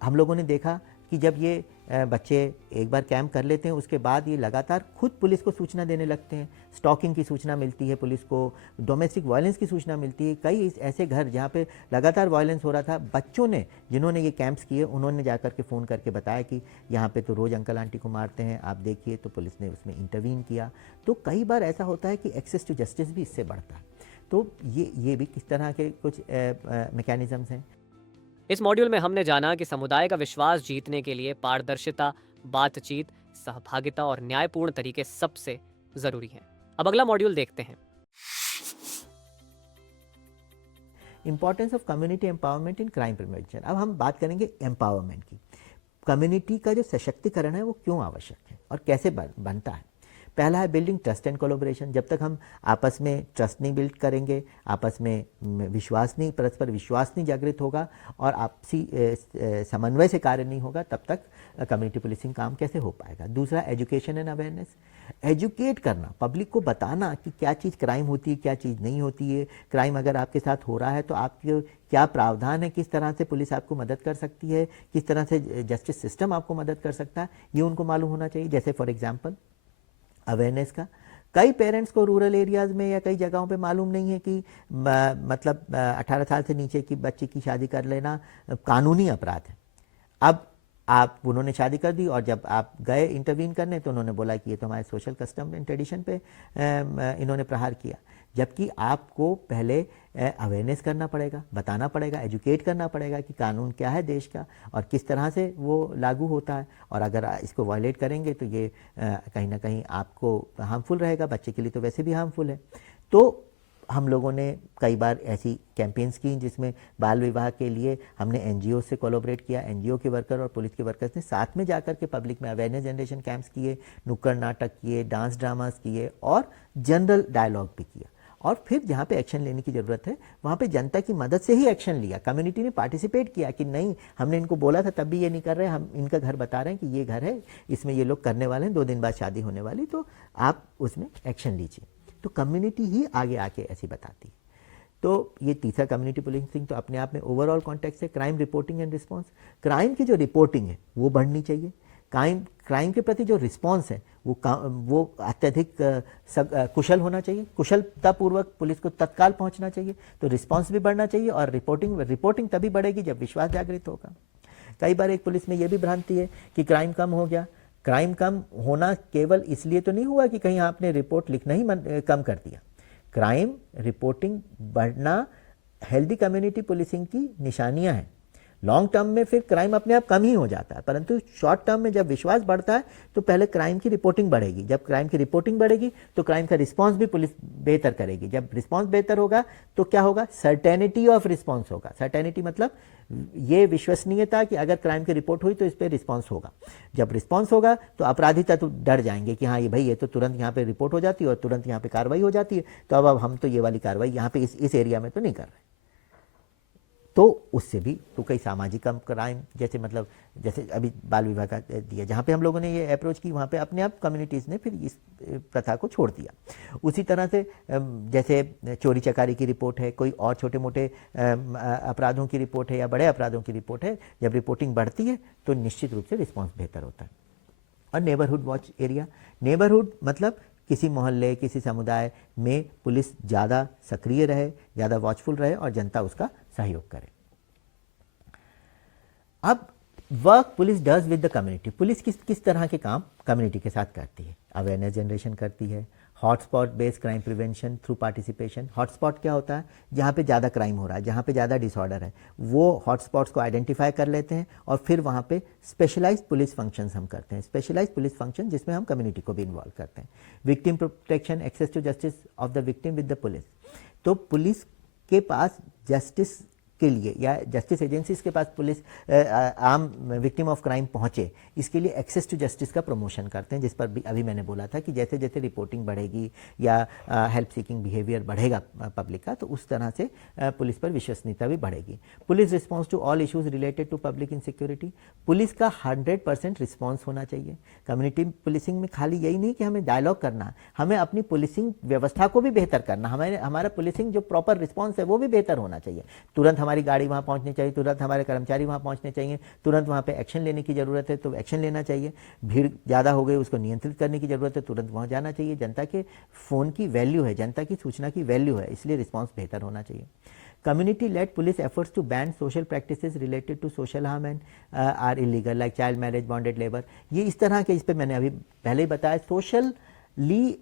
हम लोगों ने देखा कि जब ये बच्चे एक बार कैंप कर लेते हैं उसके बाद ये लगातार खुद पुलिस को सूचना देने लगते हैं। स्टॉकिंग की सूचना मिलती है पुलिस को, डोमेस्टिक वायलेंस की सूचना मिलती है। कई ऐसे घर जहाँ पे लगातार वायलेंस हो रहा था, बच्चों ने जिन्होंने ये कैंप्स किए उन्होंने जाकर के फ़ोन करके बताया कि यहाँ पे तो रोज़ अंकल आंटी को मारते हैं, आप देखिए। तो पुलिस ने उसमें इंटरवीन किया। तो कई बार ऐसा होता है कि एक्सेस टू जस्टिस भी इससे बढ़ता है। तो ये भी किस तरह के कुछ मैकेनिज़म्स हैं। इस मॉड्यूल में हमने जाना कि समुदाय का विश्वास जीतने के लिए पारदर्शिता, बातचीत, सहभागिता और न्यायपूर्ण तरीके सबसे जरूरी हैं। अब अगला मॉड्यूल देखते हैं। Importance of community empowerment in crime prevention. अब हम बात करेंगे एम्पावरमेंट की। कम्युनिटी का जो सशक्तिकरण है वो क्यों आवश्यक है और कैसे बनता है। पहला है बिल्डिंग ट्रस्ट एंड कोलैबोरेशन। जब तक हम आपस में ट्रस्ट नहीं बिल्ड करेंगे, आपस में परस्पर विश्वास नहीं जागृत होगा और आपसी समन्वय से कार्य नहीं होगा, तब तक कम्युनिटी पुलिसिंग काम कैसे हो पाएगा। दूसरा एजुकेशन एंड अवेयरनेस। एजुकेट करना, पब्लिक को बताना कि क्या चीज़ क्राइम होती है, क्या चीज़ नहीं होती है। क्राइम अगर आपके साथ हो रहा है तो आपके क्या प्रावधान है, किस तरह से पुलिस आपको मदद कर सकती है, किस तरह से जस्टिस सिस्टम आपको मदद कर सकता है, ये उनको मालूम होना चाहिए। जैसे फॉर एग्जाम्पल अवेयरनेस का, कई पेरेंट्स को रूरल एरियाज़ में या कई जगहों पे मालूम नहीं है कि मतलब 18 साल से नीचे की बच्ची की शादी कर लेना कानूनी अपराध है। अब उन्होंने शादी कर दी और जब आप गए इंटरवीन करने तो उन्होंने बोला कि ये तो हमारे सोशल कस्टम एंड ट्रेडिशन पे इन्होंने प्रहार किया। जबकि आपको पहले अवेयरनेस करना पड़ेगा, बताना पड़ेगा, एजुकेट करना पड़ेगा कि कानून क्या है देश का और किस तरह से वो लागू होता है। और अगर इसको वायलेट करेंगे तो ये कहीं ना कहीं आपको हार्मफुल रहेगा, बच्चे के लिए तो वैसे भी हार्मफुल है। तो हम लोगों ने कई बार ऐसी कैंपेन्स की जिसमें बाल विवाह के लिए हमने एनजीओ से कोलैबोरेट किया। एनजीओ के वर्कर और पुलिस के वर्कर्स ने साथ में जाकर के पब्लिक में अवेयरनेस जनरेशन कैंप्स किए, नुक्कड़ नाटक किए, डांस ड्रामास किए और जनरल डायलॉग भी किया। और फिर जहाँ पे एक्शन लेने की ज़रूरत है वहाँ पे जनता की मदद से ही एक्शन लिया। कम्युनिटी ने पार्टिसिपेट किया कि नहीं, हमने इनको बोला था तब भी ये नहीं कर रहे, हम इनका घर बता रहे हैं कि ये घर है, इसमें ये लोग करने वाले हैं, 2 दिन बाद शादी होने वाली, तो आप उसमें एक्शन लीजिए। तो कम्युनिटी ही आगे आके ऐसी बताती है। तो ये तीसरा कम्युनिटी पुलिसिंग तो अपने आप में ओवरऑल कॉन्टेक्स्ट है। Crime reporting and response. Crime की जो रिपोर्टिंग है वो बढ़नी चाहिए। क्राइम के प्रति जो रिस्पांस है वो अत्यधिक कुशल होना चाहिए। कुशलतापूर्वक पुलिस को तत्काल पहुंचना चाहिए। तो रिस्पांस भी बढ़ना चाहिए और रिपोर्टिंग तभी बढ़ेगी जब विश्वास जागृत होगा। कई बार एक पुलिस में ये भी भ्रांति है कि क्राइम कम हो गया। क्राइम कम होना केवल इसलिए तो नहीं हुआ कि कहीं आपने रिपोर्ट लिखना ही कम कर दिया। क्राइम रिपोर्टिंग बढ़ना हेल्दी कम्युनिटी पुलिसिंग की निशानियां हैं। लॉन्ग टर्म में फिर क्राइम अपने आप कम ही हो जाता है, परंतु शॉर्ट टर्म में जब विश्वास बढ़ता है तो पहले क्राइम की रिपोर्टिंग बढ़ेगी। जब क्राइम की रिपोर्टिंग बढ़ेगी तो क्राइम का रिस्पांस भी पुलिस बेहतर करेगी। जब रिस्पांस बेहतर होगा तो क्या होगा, सर्टेनिटी ऑफ रिस्पांस होगा। सर्टेनिटी मतलब ये विश्वसनीयता कि अगर क्राइम की रिपोर्ट हुई तो इस पर रिस्पांस होगा। जब रिस्पांस होगा तो अपराधी तो डर जाएंगे कि हाँ ये भाई ये तो तुरंत यहाँ पे रिपोर्ट हो जाती है और तुरंत यहाँ पे कार्रवाई हो जाती है, तो अब हम तो ये वाली कार्रवाई यहाँ पे इस एरिया में तो नहीं कर रहे। तो उससे भी तो कई सामाजिक क्राइम जैसे अभी बाल विवाह का दिया, जहाँ पे हम लोगों ने ये अप्रोच की वहाँ पे अपने आप कम्युनिटीज़ ने फिर इस प्रथा को छोड़ दिया। उसी तरह से जैसे चोरी चकारी की रिपोर्ट है, कोई और छोटे मोटे अपराधों की रिपोर्ट है या बड़े अपराधों की रिपोर्ट है, जब रिपोर्टिंग बढ़ती है तो निश्चित रूप से रिस्पॉन्स बेहतर होता है। और नेबरहुड वॉच एरिया। नेबरहुड मतलब किसी मोहल्ले, किसी समुदाय में पुलिस ज़्यादा सक्रिय रहे, ज़्यादा वॉचफुल रहे और जनता उसका सहयोग करे। अब work police does with the community. Police किस किस तरह के काम कम्युनिटी के साथ करती है? अवेयरनेस जनरेशन करती है, hotspot based crime prevention through participation. Hotspot क्या होता है? जहाँ पे ज़्यादा क्राइम हो रहा है, जहाँ पे ज़्यादा डिसऑर्डर है, वो हॉटस्पॉट्स को आइडेंटिफाई कर लेते हैं और फिर वहाँ पे स्पेशलाइज्ड पुलिस फंक्शंस हम करते हैं। स्पेशलाइज्ड पुलिस फंक्शन जिसमें हम कम्युनिटी को भी इन्वॉल्व करते हैं। Victim protection, access to justice of the victim with the police. तो पुलिस के पास जस्टिस के लिए या जस्टिस एजेंसीज के पास पुलिस आम विक्टिम ऑफ क्राइम पहुंचे, इसके लिए एक्सेस टू जस्टिस का प्रमोशन करते हैं, जिस पर भी अभी मैंने बोला था कि जैसे जैसे रिपोर्टिंग बढ़ेगी या हेल्प सीकिंग बिहेवियर बढ़ेगा पब्लिक का, तो उस तरह से पुलिस पर विश्वसनीयता भी बढ़ेगी। Police response to all issues related to public insecurity. Police का 100% रिस्पॉन्स होना चाहिए। कम्युनिटी पुलिसिंग में खाली यही नहीं कि हमें डायलॉग करना, हमें अपनी पुलिसिंग व्यवस्था को भी बेहतर करना। हमारा पुलिसिंग जो प्रॉपर रिस्पॉन्स है वो भी बेहतर होना चाहिए। तुरंत हमारी गाड़ी वहाँ पहुँचनी चाहिए, तुरंत हमारे कर्मचारी वहाँ पहुँचने चाहिए, तुरंत वहाँ पे एक्शन लेने की ज़रूरत है तो एक्शन लेना चाहिए। भीड़ ज़्यादा हो गई, उसको नियंत्रित करने की ज़रूरत है, तुरंत वहाँ जाना चाहिए। जनता के फ़ोन की वैल्यू है, जनता की सूचना की वैल्यू है, इसलिए रिस्पॉन्स बेहतर होना चाहिए। Community led police efforts to ban social practices related to social harm and are illegal like child marriage, bonded labor। ये इस तरह के, इस पे मैंने अभी पहले ही बताया, सोशली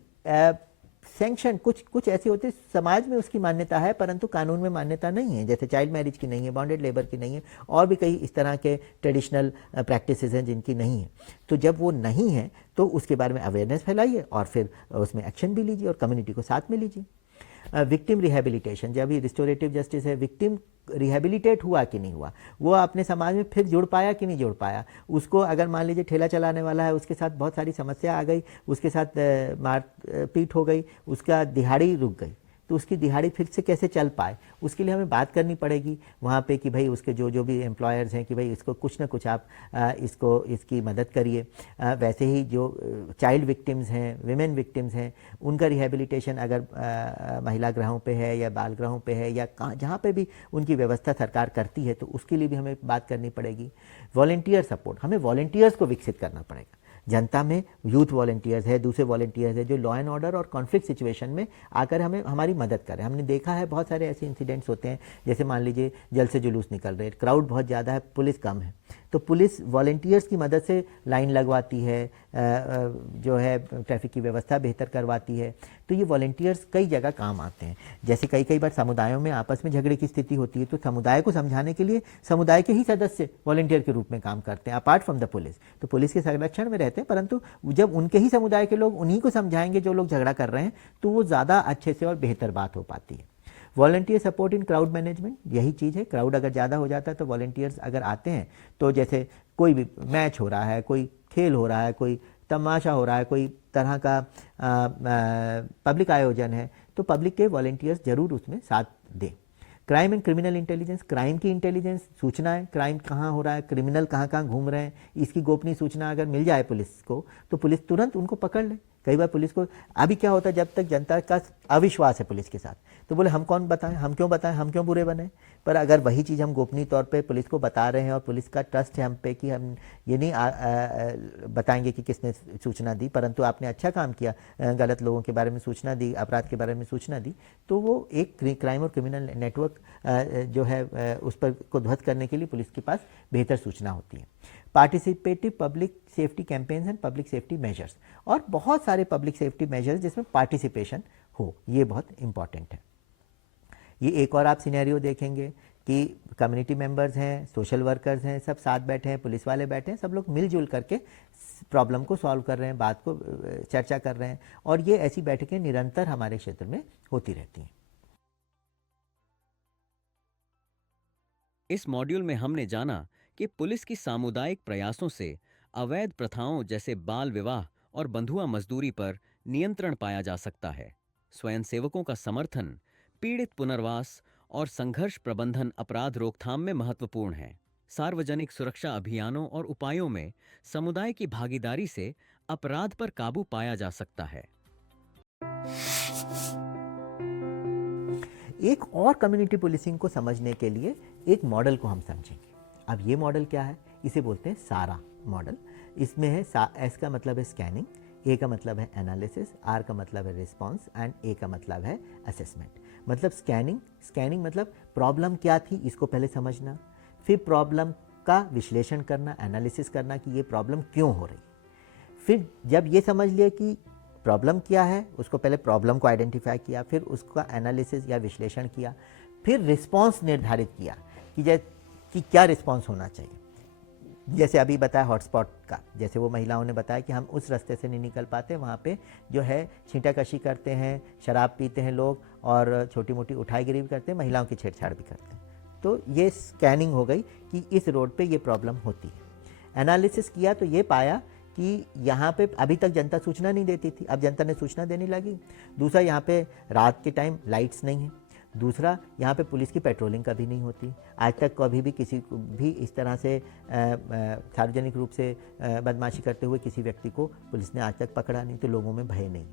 सैंक्शन कुछ ऐसे होते हैं समाज में उसकी मान्यता है परंतु कानून में मान्यता नहीं है, जैसे चाइल्ड मैरिज की नहीं है, बॉन्डेड लेबर की नहीं है, और भी कई इस तरह के ट्रेडिशनल प्रैक्टिसेस हैं जिनकी नहीं है। तो जब वो नहीं है तो उसके बारे में अवेयरनेस फैलाइए और फिर उसमें एक्शन भी लीजिए और कम्युनिटी को साथ में लीजिए। विक्टिम रिहेबिलिटेशन, जब ये रिस्टोरेटिव जस्टिस है, विक्टिम रिहेबिलिटेट हुआ कि नहीं हुआ, वो अपने समाज में फिर जुड़ पाया कि नहीं जुड़ पाया। उसको अगर मान लीजिए ठेला चलाने वाला है, उसके साथ बहुत सारी समस्या आ गई, उसके साथ मार पीट हो गई, उसका दिहाड़ी रुक गई, तो उसकी दिहाड़ी फिर से कैसे चल पाए, उसके लिए हमें बात करनी पड़ेगी वहाँ पे कि भाई उसके जो भी एम्प्लॉयर्स हैं कि भाई इसको कुछ ना कुछ आप इसकी मदद करिए। वैसे ही जो चाइल्ड विक्टिम्स हैं, विमेन विक्टिम्स हैं, उनका रिहेबिलिटेशन अगर महिला गृहों पे है या बाल गृहों पे है या जहाँ पे भी उनकी व्यवस्था सरकार करती है तो उसके लिए भी हमें बात करनी पड़ेगी। वॉलंटियर सपोर्ट, हमें वॉलंटियर्स को विकसित करना पड़ेगा। जनता में यूथ वॉलंटियर्स है, दूसरे वॉलंटियर्स है जो लॉ एंड ऑर्डर और कॉन्फ्लिक्ट सिचुएशन में आकर हमें हमारी मदद करें। हमने देखा है बहुत सारे ऐसे इंसिडेंट्स होते हैं, जैसे मान लीजिए जल से जुलूस निकल रहे, क्राउड बहुत ज़्यादा है, पुलिस कम है, तो पुलिस वॉलंटियर्स की मदद से लाइन लगवाती है, जो है ट्रैफिक की व्यवस्था बेहतर करवाती है। तो ये वॉलंटियर्स कई जगह काम आते हैं। जैसे कई बार समुदायों में आपस में झगड़े की स्थिति होती है तो समुदाय को समझाने के लिए समुदाय के ही सदस्य वॉलंटियर के रूप में काम करते हैं अपार्ट फ्रॉम द पुलिस। तो पुलिस के संरक्षण में रहते हैं, परंतु जब उनके ही समुदाय के लोग उन्हीं को समझाएंगे जो लोग झगड़ा कर रहे हैं तो वो ज़्यादा अच्छे से और बेहतर बात हो पाती है। Volunteer support in crowd management, यही चीज़ है। क्राउड अगर ज़्यादा हो जाता है तो वॉलंटियर्स अगर आते हैं तो जैसे कोई भी मैच हो रहा है, कोई खेल हो रहा है, कोई तमाशा हो रहा है, कोई तरह का पब्लिक आयोजन है, तो पब्लिक के वॉलंटियर्स ज़रूर उसमें साथ दें। Crime and criminal intelligence, crime की इंटेलिजेंस, सूचनाएं, क्राइम कहाँ हो रहा है, क्रिमिनल कहाँ कहाँ घूम रहे हैं, इसकी गोपनीय सूचना अगर मिल जाए पुलिस को तो पुलिस तुरंत उनको पकड़ ले। कई बार पुलिस को अभी क्या होता है, जब तक जनता का अविश्वास है पुलिस के साथ तो बोले हम कौन बताएं, हम क्यों बुरे बने। पर अगर वही चीज़ हम गोपनीय तौर पे पुलिस को बता रहे हैं और पुलिस का ट्रस्ट है हम पे कि हम ये नहीं बताएंगे कि किसने सूचना दी, परंतु आपने अच्छा काम किया, गलत लोगों के बारे में सूचना दी, अपराध के बारे में सूचना दी, तो वो एक क्राइम और क्रिमिनल नेटवर्क जो है उस पर को ध्वस्त करने के लिए पुलिस के पास बेहतर सूचना होती है। Participative public safety campaigns and public safety measures, और बहुत सारे पब्लिक सेफ्टी मेजर्स जिसमें पार्टिसिपेशन हो, ये बहुत इंपॉर्टेंट है। ये एक और आप सिनेरियो देखेंगे कि कम्युनिटी मेंबर्स हैं, सोशल वर्कर्स हैं, सब साथ बैठे हैं, पुलिस वाले बैठे हैं, सब लोग मिलजुल करके प्रॉब्लम को सॉल्व कर रहे हैं, बात को चर्चा कर रहे हैं, और ये ऐसी बैठकें निरंतर हमारे क्षेत्र में होती रहती हैं। इस मॉड्यूल में हमने जाना कि पुलिस की सामुदायिक प्रयासों से अवैध प्रथाओं जैसे बाल विवाह और बंधुआ मजदूरी पर नियंत्रण पाया जा सकता है। स्वयंसेवकों का समर्थन, पीड़ित पुनर्वास और संघर्ष प्रबंधन अपराध रोकथाम में महत्वपूर्ण है। सार्वजनिक सुरक्षा अभियानों और उपायों में समुदाय की भागीदारी से अपराध पर काबू पाया जा सकता है। एक और कम्युनिटी पुलिसिंग को समझने के लिए एक मॉडल को हम समझेंगे। अब ये मॉडल क्या है, इसे बोलते हैं सारा मॉडल। इसमें है एस का मतलब है स्कैनिंग, ए का मतलब है एनालिसिस, आर का मतलब है रिस्पॉन्स एंड ए का मतलब है असेसमेंट। मतलब स्कैनिंग मतलब प्रॉब्लम क्या थी इसको पहले समझना, फिर प्रॉब्लम का विश्लेषण करना, एनालिसिस करना कि ये प्रॉब्लम क्यों हो रही है। फिर जब ये समझ लिया कि प्रॉब्लम क्या है, उसको पहले प्रॉब्लम को आइडेंटिफाई किया, फिर उसका एनालिसिस या विश्लेषण किया, फिर रिस्पॉन्स निर्धारित किया कि क्या रिस्पॉन्स होना चाहिए। जैसे अभी बताया हॉटस्पॉट का, जैसे वो महिलाओं ने बताया कि हम उस रास्ते से नहीं निकल पाते, वहाँ पे जो है छींटाकशी करते हैं, शराब पीते हैं लोग और छोटी मोटी उठाईगिरी भी करते हैं, महिलाओं की छेड़छाड़ भी करते हैं। तो ये स्कैनिंग हो गई कि इस रोड पे ये प्रॉब्लम होती है। एनालिसिस किया तो ये पाया कि यहाँ पे अभी तक जनता सूचना नहीं देती थी, अब जनता ने सूचना देने लगी। दूसरा, यहाँ पे रात के टाइम लाइट्स नहीं है। दूसरा, यहाँ पे पुलिस की पेट्रोलिंग कभी नहीं होती। आज तक कभी भी किसी को भी इस तरह से सार्वजनिक रूप से बदमाशी करते हुए किसी व्यक्ति को पुलिस ने आज तक पकड़ा नहीं, तो लोगों में भय नहीं।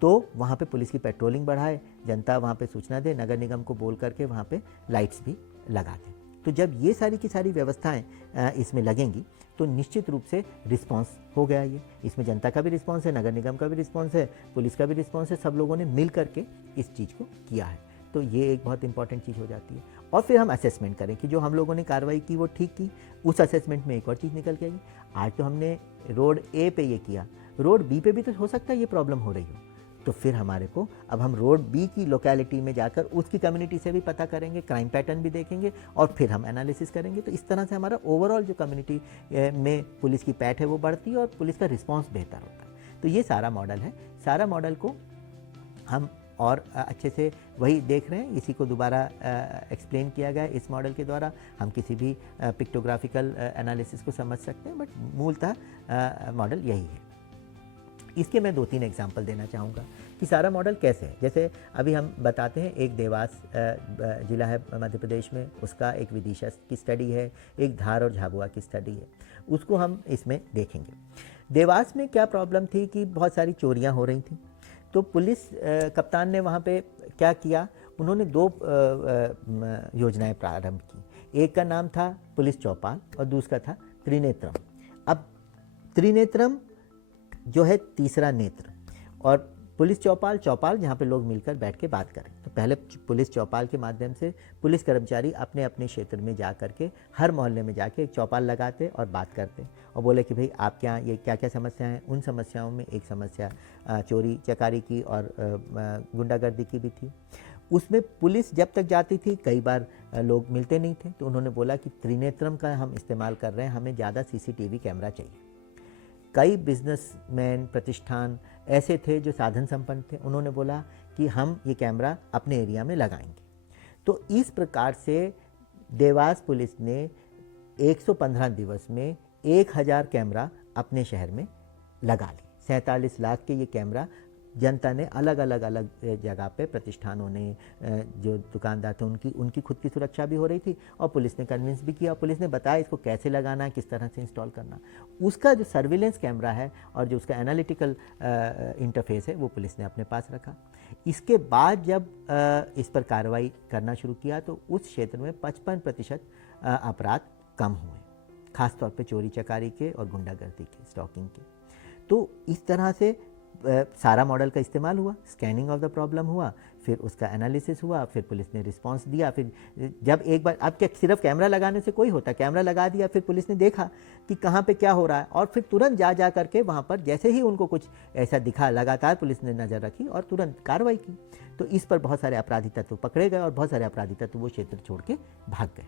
तो वहाँ पे पुलिस की पेट्रोलिंग बढ़ाए, जनता वहाँ पे सूचना दे, नगर निगम को बोल करके वहाँ पे लाइट्स भी लगा दें। तो जब ये सारी की सारी व्यवस्थाएं इसमें लगेंगी तो निश्चित रूप से रिस्पांस हो गया। ये इसमें जनता का भी रिस्पांस है, नगर निगम का भी रिस्पांस है, पुलिस का भी रिस्पांस है, सब लोगों ने मिल करके इस चीज़ को किया है। तो ये एक बहुत इंपॉर्टेंट चीज़ हो जाती है। और फिर हम असेसमेंट करें कि जो हम लोगों ने कार्रवाई की वो ठीक की। उस असेसमेंट में एक और चीज़ निकल के आई, आज तो हमने रोड ए पे ये किया, रोड बी पे भी तो हो सकता है ये प्रॉब्लम हो रही हो। तो फिर हमारे को अब हम रोड बी की लोकेलिटी में जाकर उसकी कम्युनिटी से भी पता करेंगे, क्राइम पैटर्न भी देखेंगे और फिर हम एनालिसिस करेंगे। तो इस तरह से हमारा ओवरऑल जो कम्युनिटी में पुलिस की पैठ है वो बढ़ती है और पुलिस का रिस्पांस बेहतर होता है। तो ये सारा मॉडल है। सारा मॉडल को हम और अच्छे से वही देख रहे हैं, इसी को दोबारा एक्सप्लेन किया गया है इस मॉडल के द्वारा। हम किसी भी पिक्टोग्राफिकल एनालिसिस को समझ सकते हैं, बट मूलतः मॉडल यही है। इसके मैं 2-3 एग्जाम्पल देना चाहूँगा कि सारा मॉडल कैसे है। जैसे अभी हम बताते हैं, एक देवास ज़िला है मध्य प्रदेश में, उसका एक विदिशा की स्टडी है, एक धार और झाबुआ की स्टडी है, उसको हम इसमें देखेंगे। देवास में क्या प्रॉब्लम थी कि बहुत सारी चोरियाँ हो रही थी। तो पुलिस कप्तान ने वहाँ पे क्या किया, उन्होंने 2 योजनाएं प्रारंभ की। एक का नाम था पुलिस चौपाल और दूसरा था त्रिनेत्रम। अब त्रिनेत्रम जो है तीसरा नेत्र, और पुलिस चौपाल जहाँ पे लोग मिलकर बैठ के बात करें। तो पहले पुलिस चौपाल के माध्यम से पुलिस कर्मचारी अपने अपने क्षेत्र में जा करके हर मोहल्ले में जाके एक चौपाल लगाते और बात करते और बोले कि भाई आपके यहाँ ये क्या क्या समस्याएं हैं। उन समस्याओं में एक समस्या चोरी चकारी की और गुंडागर्दी की भी थी। उसमें पुलिस जब तक जाती थी कई बार लोग मिलते नहीं थे, तो उन्होंने बोला कि त्रिनेत्रम का हम इस्तेमाल कर रहे हैं, हमें ज़्यादा CCTV कैमरा चाहिए। कई बिजनेसमैन प्रतिष्ठान ऐसे थे जो साधन संपन्न थे, उन्होंने बोला कि हम ये कैमरा अपने एरिया में लगाएंगे। तो इस प्रकार से देवास पुलिस ने 115 दिवस में 1000 कैमरा अपने शहर में लगा लिए। 47 लाख के ये कैमरा जनता ने अलग अलग जगह पे, प्रतिष्ठानों ने, जो दुकानदार थे उनकी खुद की सुरक्षा भी हो रही थी और पुलिस ने कन्विंस भी किया। पुलिस ने बताया इसको कैसे लगाना है, किस तरह से इंस्टॉल करना। उसका जो सर्विलेंस कैमरा है और जो उसका एनालिटिकल इंटरफेस है वो पुलिस ने अपने पास रखा। इसके बाद जब इस पर कार्रवाई करना शुरू किया तो उस क्षेत्र में 55% अपराध कम हुए, खासतौर पे चोरी चकारी के और गुंडागर्दी के, स्टॉकिंग के। तो इस तरह से सारा मॉडल का इस्तेमाल हुआ, स्कैनिंग ऑफ द प्रॉब्लम हुआ, फिर उसका एनालिसिस हुआ, फिर पुलिस ने रिस्पांस दिया। फिर जब एक बार, अब क्या सिर्फ कैमरा लगाने से कोई होता, कैमरा लगा दिया, फिर पुलिस ने देखा कि कहाँ पे क्या हो रहा है और फिर तुरंत जा करके वहाँ पर जैसे ही उनको कुछ ऐसा दिखा, लगातार पुलिस ने नज़र रखी और तुरंत कार्रवाई की। तो इस पर बहुत सारे अपराधी तत्व पकड़े गए और बहुत सारे अपराधी तत्व वो क्षेत्र छोड़ के भाग गए।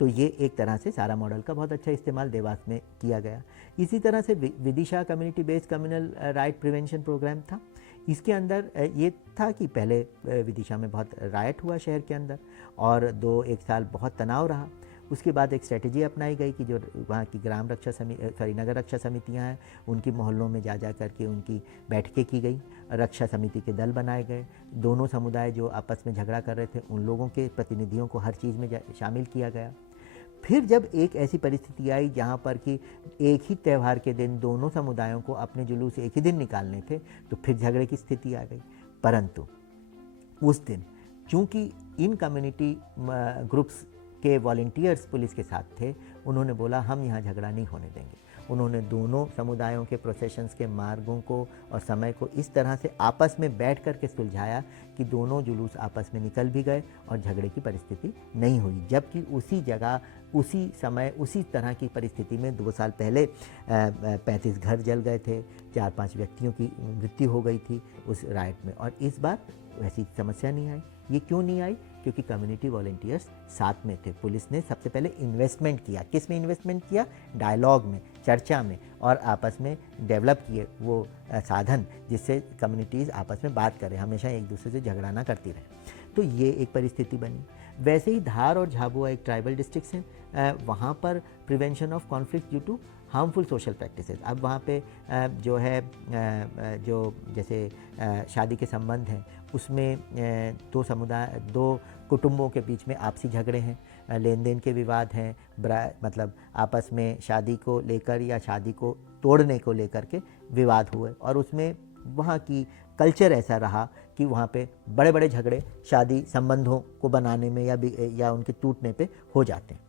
तो ये एक तरह से सारा मॉडल का बहुत अच्छा इस्तेमाल देवास में किया गया। इसी तरह से Vidisha community based communal riot prevention programme था। इसके अंदर ये था कि पहले विदिशा में बहुत राइट हुआ शहर के अंदर और 2-1 साल बहुत तनाव रहा। उसके बाद एक स्ट्रेटजी अपनाई गई कि जो वहाँ की नगर रक्षा समितियाँ हैं उनकी मोहल्लों में जा करके उनकी बैठकें की गई, रक्षा समिति के दल बनाए गए। दोनों समुदाय जो आपस में झगड़ा कर रहे थे उन लोगों के प्रतिनिधियों को हर चीज़ में शामिल किया गया। फिर जब एक ऐसी परिस्थिति आई जहाँ पर कि एक ही त्यौहार के दिन दोनों समुदायों को अपने जुलूस एक ही दिन निकालने थे, तो फिर झगड़े की स्थिति आ गई। परंतु उस दिन चूँकि इन कम्युनिटी ग्रुप्स के वॉलंटियर्स पुलिस के साथ थे, उन्होंने बोला हम यहाँ झगड़ा नहीं होने देंगे उन्होंने दोनों समुदायों के प्रोसेशंस के मार्गों को और समय को इस तरह से आपस में बैठ कर के सुलझाया कि दोनों जुलूस आपस में निकल भी गए और झगड़े की परिस्थिति नहीं हुई। जबकि उसी जगह, उसी समय, उसी तरह की परिस्थिति में 2 साल पहले 35 घर जल गए थे, 4-5 व्यक्तियों की मृत्यु हो गई थी उस राइट में, और इस बार वैसी समस्या नहीं आई। ये क्यों नहीं आई? क्योंकि कम्युनिटी वॉलंटियर्स साथ में थे। पुलिस ने सबसे पहले इन्वेस्टमेंट किया। किस में इन्वेस्टमेंट किया? डायलॉग में, चर्चा में, और आपस में डेवलप किए वो साधन जिससे कम्युनिटीज़ आपस में बात करें, हमेशा एक दूसरे से झगड़ा ना करती रहे। तो ये एक परिस्थिति बनी। वैसे ही धार और झाबुआ एक ट्राइबल डिस्ट्रिक्ट्स हैं, वहाँ पर prevention of conflict due to harmful social practices. अब वहाँ पे जो है जो जैसे शादी के संबंध हैं उसमें दो कुटुंबों के बीच में आपसी झगड़े हैं, लेन देन के विवाद हैं, मतलब आपस में शादी को लेकर या शादी को तोड़ने को लेकर के विवाद हुए, और उसमें वहाँ की कल्चर ऐसा रहा कि वहाँ पे बड़े बड़े झगड़े शादी संबंधों को बनाने में या उनके टूटने पे हो जाते हैं।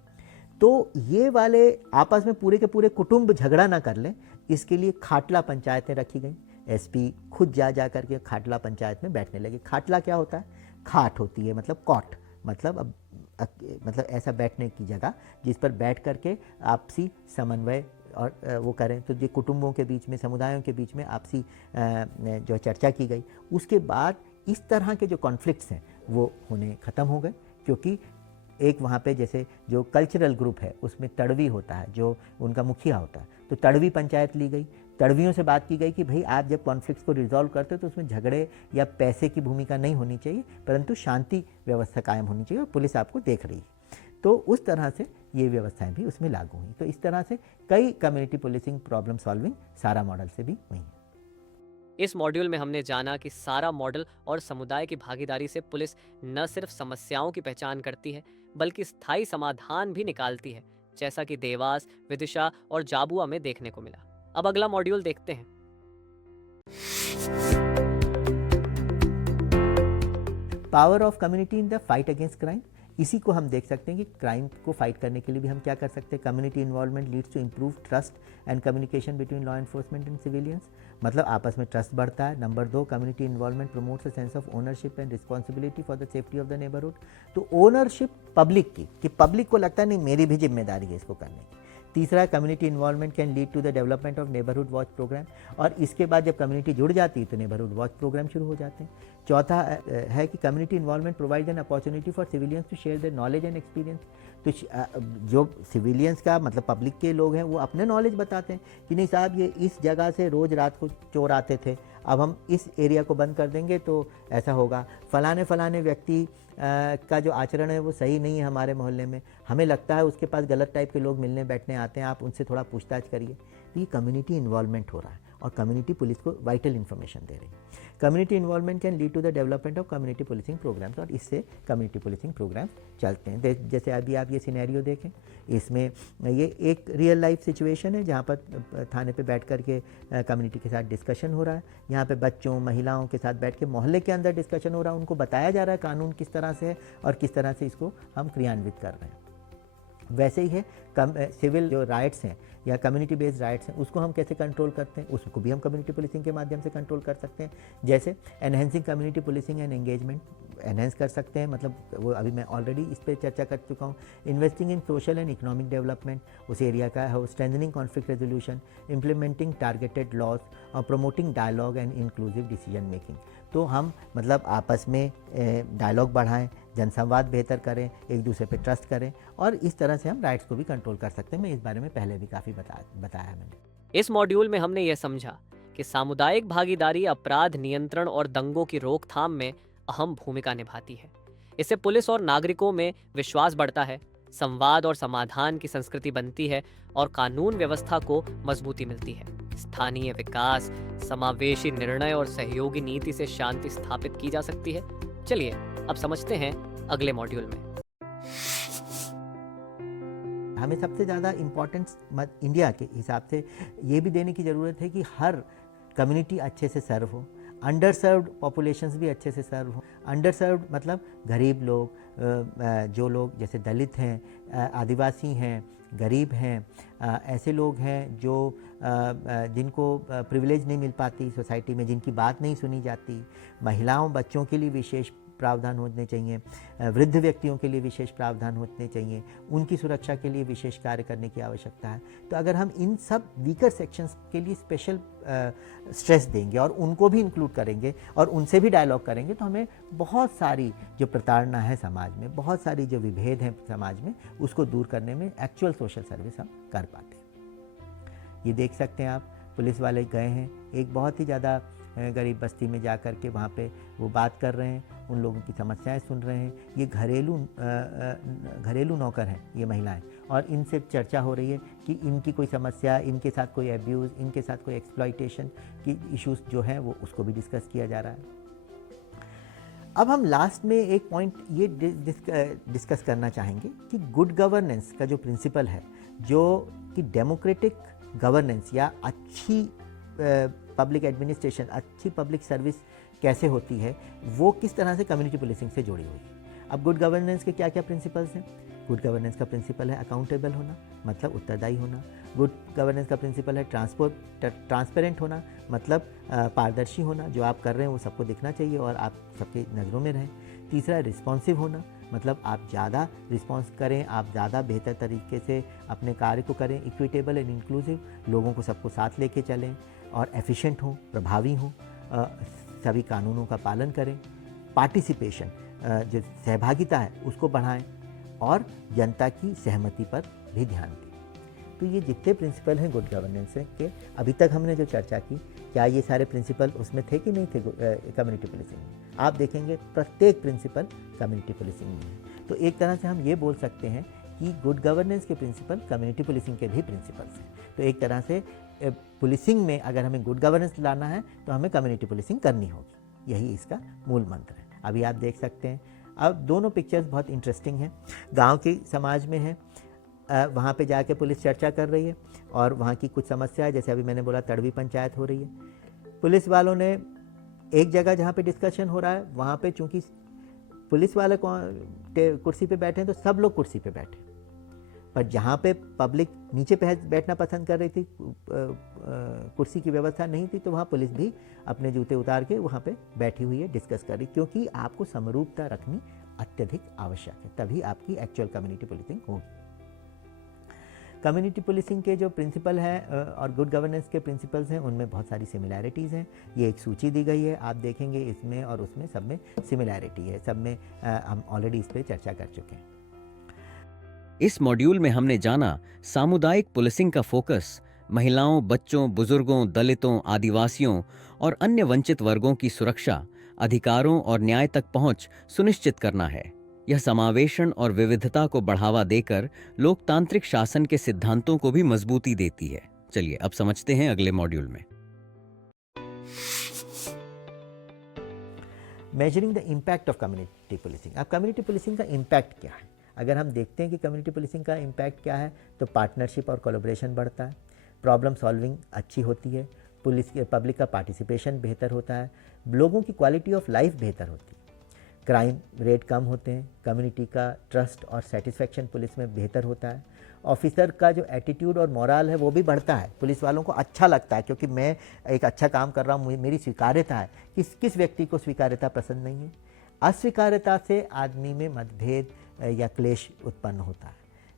तो ये वाले आपस में पूरे के पूरे कुटुंब झगड़ा ना कर लें, इसके लिए खाटला पंचायतें रखी गई। एसपी खुद जा कर के खाटला पंचायत में बैठने लगे। खाटला क्या होता है? खाट होती है, मतलब कॉट, मतलब मतलब ऐसा बैठने की जगह जिस पर बैठ कर के आपसी समन्वय और वो करें। तो ये कुटुंबों के बीच में, समुदायों के बीच में आपसी जो चर्चा की गई, उसके बाद इस तरह के जो कॉन्फ्लिक्ट्स हैं वो होने ख़त्म हो गए। क्योंकि एक वहाँ पे जैसे जो कल्चरल ग्रुप है उसमें तड़वी होता है, जो उनका मुखिया होता है, तो तड़वी पंचायत ली गई। तड़वियों से बात की गई कि भाई आप जब कॉन्फ्लिक्ट्स को रिजॉल्व करते हो तो उसमें झगड़े या पैसे की भूमिका नहीं होनी चाहिए, परंतु शांति व्यवस्था कायम होनी चाहिए और पुलिस आपको देख रही है। तो उस तरह से ये व्यवस्थाएं भी उसमें लागू हुई। तो इस तरह से कई कम्युनिटी पुलिसिंग प्रॉब्लम सॉल्विंग सारा मॉडल से भी हुई हैं। इस मॉड्यूल में हमने जाना कि सारा मॉडल और समुदाय की भागीदारी से पुलिस न सिर्फ समस्याओं की पहचान करती है बल्कि स्थायी समाधान भी निकालती है, जैसा कि देवास, विदिशा और जाबुआ में देखने को मिला। अब अगला मॉड्यूल देखते हैं। Power of community in the fight against crime. इसी को हम देख सकते हैं कि क्राइम को फाइट करने के लिए भी हम क्या कर सकते हैं। Community involvement leads to improve trust and communication between law enforcement and civilians. मतलब आपस में ट्रस्ट बढ़ता है। Number 2, community involvement promotes a sense of ownership and responsibility for the safety of the neighbourhood. तो ओनरशिप पब्लिक की, कि public को लगता है नहीं मेरी भी जिम्मेदारी है इसको करने की। तीसरा, community involvement can lead to the development of neighbourhood watch programme, और इसके बाद जब कम्युनिटी जुड़ जाती है तो नेबरहुड वॉच प्रोग्राम शुरू हो जाते हैं। चौथा है कि community involvement provide an opportunity for civilians to share their knowledge and experience. तो जो सिविलियंस का मतलब पब्लिक के लोग हैं वो अपने नॉलेज बताते हैं कि नहीं साहब ये इस जगह से रोज़ रात को चोर आते थे, अब हम इस एरिया को बंद कर देंगे तो ऐसा होगा। फलाने व्यक्ति का जो आचरण है वो सही नहीं है हमारे मोहल्ले में, हमें लगता है उसके पास गलत टाइप के लोग मिलने बैठने आते हैं, आप उनसे थोड़ा पूछताछ करिए। तो ये कम्युनिटी इन्वॉल्वमेंट हो रहा है और कम्युनिटी पुलिस को वाइटल इन्फॉर्मेशन दे रही है। Community involvement can lead to the development of community policing programmes, और इससे कम्युनिटी पुलिसिंग प्रोग्राम्स चलते हैं। जैसे अभी आप ये सिनेरियो देखें, इसमें ये एक रियल लाइफ सिचुएशन है जहाँ पर थाने पे बैठ कर के कम्युनिटी के साथ डिस्कशन हो रहा है। यहाँ पे बच्चों, महिलाओं के साथ बैठ के मोहल्ले के अंदर डिस्कशन हो रहा है, उनको बताया जा रहा है कानून किस तरह से है और किस तरह से इसको हम क्रियान्वित कर रहे हैं। वैसे ही है सिविल जो राइट्स हैं या कम्युनिटी बेस्ड राइट्स हैं उसको हम कैसे कंट्रोल करते हैं, उसको भी हम कम्युनिटी पुलिसिंग के माध्यम से कंट्रोल कर सकते हैं। जैसे enhancing community policing and engagement enhance कर सकते हैं, मतलब वो अभी मैं ऑलरेडी इस पर चर्चा कर चुका हूँ। Investing in social and economic development उस एरिया का है। Strengthening conflict resolution, implementing targeted laws और promoting dialogue and inclusive decision making. तो हम मतलब आपस में डायलॉग बढ़ाएं, जनसंवाद बेहतर करें, एक दूसरे पे ट्रस्ट करें, और इस तरह से हम राइट्स को भी कंट्रोल कर सकते हैं। मैं इस बारे में पहले भी काफ़ी बताया मैंने। इस मॉड्यूल में हमने यह समझा कि सामुदायिक भागीदारी अपराध नियंत्रण और दंगों की रोकथाम में अहम भूमिका निभाती है। इससे पुलिस और नागरिकों में विश्वास बढ़ता है, संवाद और समाधान की संस्कृति बनती है और कानून व्यवस्था को मजबूती मिलती है। स्थानीय विकास, समावेशी निर्णय और सहयोगी नीति से शांति स्थापित की जा सकती है। चलिए अब समझते हैं अगले मॉड्यूल में। हमें सबसे ज़्यादा इम्पोर्टेंस इंडिया के हिसाब से ये भी देने की ज़रूरत है कि हर कम्युनिटी अच्छे से सर्व हो, अंडर सर्व्ड पॉपुलेशंस भी अच्छे से सर्व हो। अंडर सर्व्ड मतलब गरीब लोग, जो लोग जैसे दलित हैं, आदिवासी हैं, गरीब हैं, ऐसे लोग हैं जो जिनको प्रिविलेज नहीं मिल पाती सोसाइटी में, जिनकी बात नहीं सुनी जाती, महिलाओं बच्चों के लिए विशेष प्रावधान होने चाहिए, वृद्ध व्यक्तियों के लिए विशेष प्रावधान होने चाहिए, उनकी सुरक्षा के लिए विशेष कार्य करने की आवश्यकता है। तो अगर हम इन सब वीकर सेक्शंस के लिए स्पेशल स्ट्रेस देंगे और उनको भी इंक्लूड करेंगे और उनसे भी डायलॉग करेंगे, तो हमें बहुत सारी जो प्रताड़ना है समाज में, बहुत सारी जो विभेद हैं समाज में, उसको दूर करने में एक्चुअल सोशल सर्विस हम कर पाते हैं। ये देख सकते हैं आप, पुलिस वाले गए हैं एक बहुत ही ज़्यादा गरीब बस्ती में जा कर के वहाँ पे वो बात कर रहे हैं, उन लोगों की समस्याएं सुन रहे हैं। ये घरेलू नौकर हैं ये महिलाएं, और इनसे चर्चा हो रही है कि इनकी कोई समस्या, इनके साथ कोई एब्यूज़, इनके साथ कोई एक्सप्लॉइटेशन की इश्यूज जो हैं वो उसको भी डिस्कस किया जा रहा है। अब हम लास्ट में एक पॉइंट ये डिस्कस करना चाहेंगे कि गुड गवर्नेंस का जो प्रिंसिपल है, जो कि डेमोक्रेटिक गवर्नेंस या अच्छी पब्लिक एडमिनिस्ट्रेशन, अच्छी पब्लिक सर्विस कैसे होती है, वो किस तरह से कम्युनिटी पुलिसिंग से जुड़ी हुई है। अब गुड गवर्नेंस के क्या क्या प्रिंसिपल्स हैं? गुड गवर्नेंस का प्रिंसिपल है अकाउंटेबल होना, मतलब उत्तरदायी होना। गुड गवर्नेंस का प्रिंसिपल है ट्रांसपेरेंट होना, मतलब पारदर्शी होना, जो आप कर रहे हैं वो सबको दिखना चाहिए और आप सबके नज़रों में रहें। तीसरा रिस्पॉन्सिव होना, मतलब आप ज़्यादा रिस्पॉन्स करें, आप ज़्यादा बेहतर तरीके से अपने कार्य को करें। इक्विटेबल एंड इंक्लूसिव, लोगों को सबको साथ लेके चलें और एफिशिएंट हों, प्रभावी हों, सभी कानूनों का पालन करें। पार्टिसिपेशन, जो सहभागिता है उसको बढ़ाएं और जनता की सहमति पर भी ध्यान दें। तो ये जितने प्रिंसिपल हैं गुड गवर्नेंस के, अभी तक हमने जो चर्चा की, क्या ये सारे प्रिंसिपल उसमें थे कि नहीं थे कम्युनिटी पुलिसिंग में? आप देखेंगे प्रत्येक प्रिंसिपल कम्युनिटी पुलिसिंग में है। तो एक तरह से हम ये बोल सकते हैं कि गुड गवर्नेंस के प्रिंसिपल कम्युनिटी पुलिसिंग के भी प्रिंसिपल्स हैं। तो एक तरह से पुलिसिंग में अगर हमें गुड गवर्नेंस लाना है तो हमें कम्युनिटी पुलिसिंग करनी होगी, यही इसका मूल मंत्र है। अभी आप देख सकते हैं, अब दोनों पिक्चर्स बहुत इंटरेस्टिंग हैं। गांव की समाज में है, वहाँ पे जाके पुलिस चर्चा कर रही है और वहाँ की कुछ समस्या है, जैसे अभी मैंने बोला तड़वी पंचायत हो रही है। पुलिस वालों ने एक जगह जहाँ पे डिस्कशन हो रहा है, वहाँ पे चूँकि पुलिस वाले कुर्सी पे बैठे हैं तो सब लोग कुर्सी पे बैठे, पर जहाँ पे पब्लिक नीचे बैठना पसंद कर रही थी, कुर्सी की व्यवस्था नहीं थी, तो वहाँ पुलिस भी अपने जूते उतार के वहाँ पे बैठी हुई है, डिस्कस कर रही, क्योंकि आपको समरूपता रखनी अत्यधिक आवश्यक है, तभी आपकी एक्चुअल कम्युनिटी पुलिसिंग होगी। कम्युनिटी पुलिसिंग के जो प्रिंसिपल हैं और गुड गवर्नेंस के प्रिंसिपल्स हैं, उनमें बहुत सारी सिमिलैरिटीज़ हैं। ये एक सूची दी गई है, आप देखेंगे इसमें और उसमें सब में सिमिलैरिटी है, सब में हम ऑलरेडी इस पर चर्चा कर चुके हैं। इस मॉड्यूल में हमने जाना सामुदायिक पुलिसिंग का फोकस महिलाओं, बच्चों, बुजुर्गों, दलितों, आदिवासियों और अन्य वंचित वर्गों की सुरक्षा, अधिकारों और न्याय तक पहुंच सुनिश्चित करना है। यह समावेशन और विविधता को बढ़ावा देकर लोकतांत्रिक शासन के सिद्धांतों को भी मजबूती देती है। चलिए अब समझते हैं अगले मॉड्यूल में। Measuring the impact of community policing. अब कम्युनिटी पुलिसिंग का इम्पैक्ट क्या है? अगर हम देखते हैं कि कम्युनिटी पुलिसिंग का इम्पैक्ट क्या है, तो पार्टनरशिप और कोलैबोरेशन बढ़ता है, प्रॉब्लम सॉल्विंग अच्छी होती है, पुलिस के पब्लिक का पार्टिसिपेशन बेहतर होता है, लोगों की क्वालिटी ऑफ लाइफ बेहतर होती है, क्राइम रेट कम होते हैं, कम्युनिटी का ट्रस्ट और सेटिस्फैक्शन पुलिस में बेहतर होता है, ऑफिसर का जो एटीट्यूड और मोरल है वो भी बढ़ता है, पुलिस वालों को अच्छा लगता है क्योंकि मैं एक अच्छा काम कर रहा हूँ, मेरी स्वीकार्यता है। किस व्यक्ति को स्वीकार्यता पसंद नहीं है? अस्वीकार्यता से आदमी में मतभेद या क्लेश उत्पन्न होता है,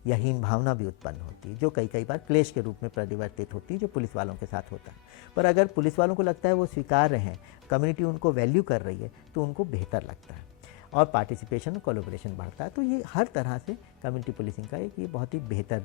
या हीन भावना भी उत्पन्न होती है, जो कई बार क्लेश के रूप में परिवर्तित होती है, जो पुलिस वालों के साथ होता है। पर अगर पुलिस वालों को लगता है वो स्वीकार्य हैं, कम्युनिटी उनको वैल्यू कर रही है, तो उनको बेहतर लगता है और पार्टिसिपेशन और कोलैबोरेशन बढ़ता है। तो ये हर तरह से कम्युनिटी पुलिसिंग का एक ये बहुत ही बेहतर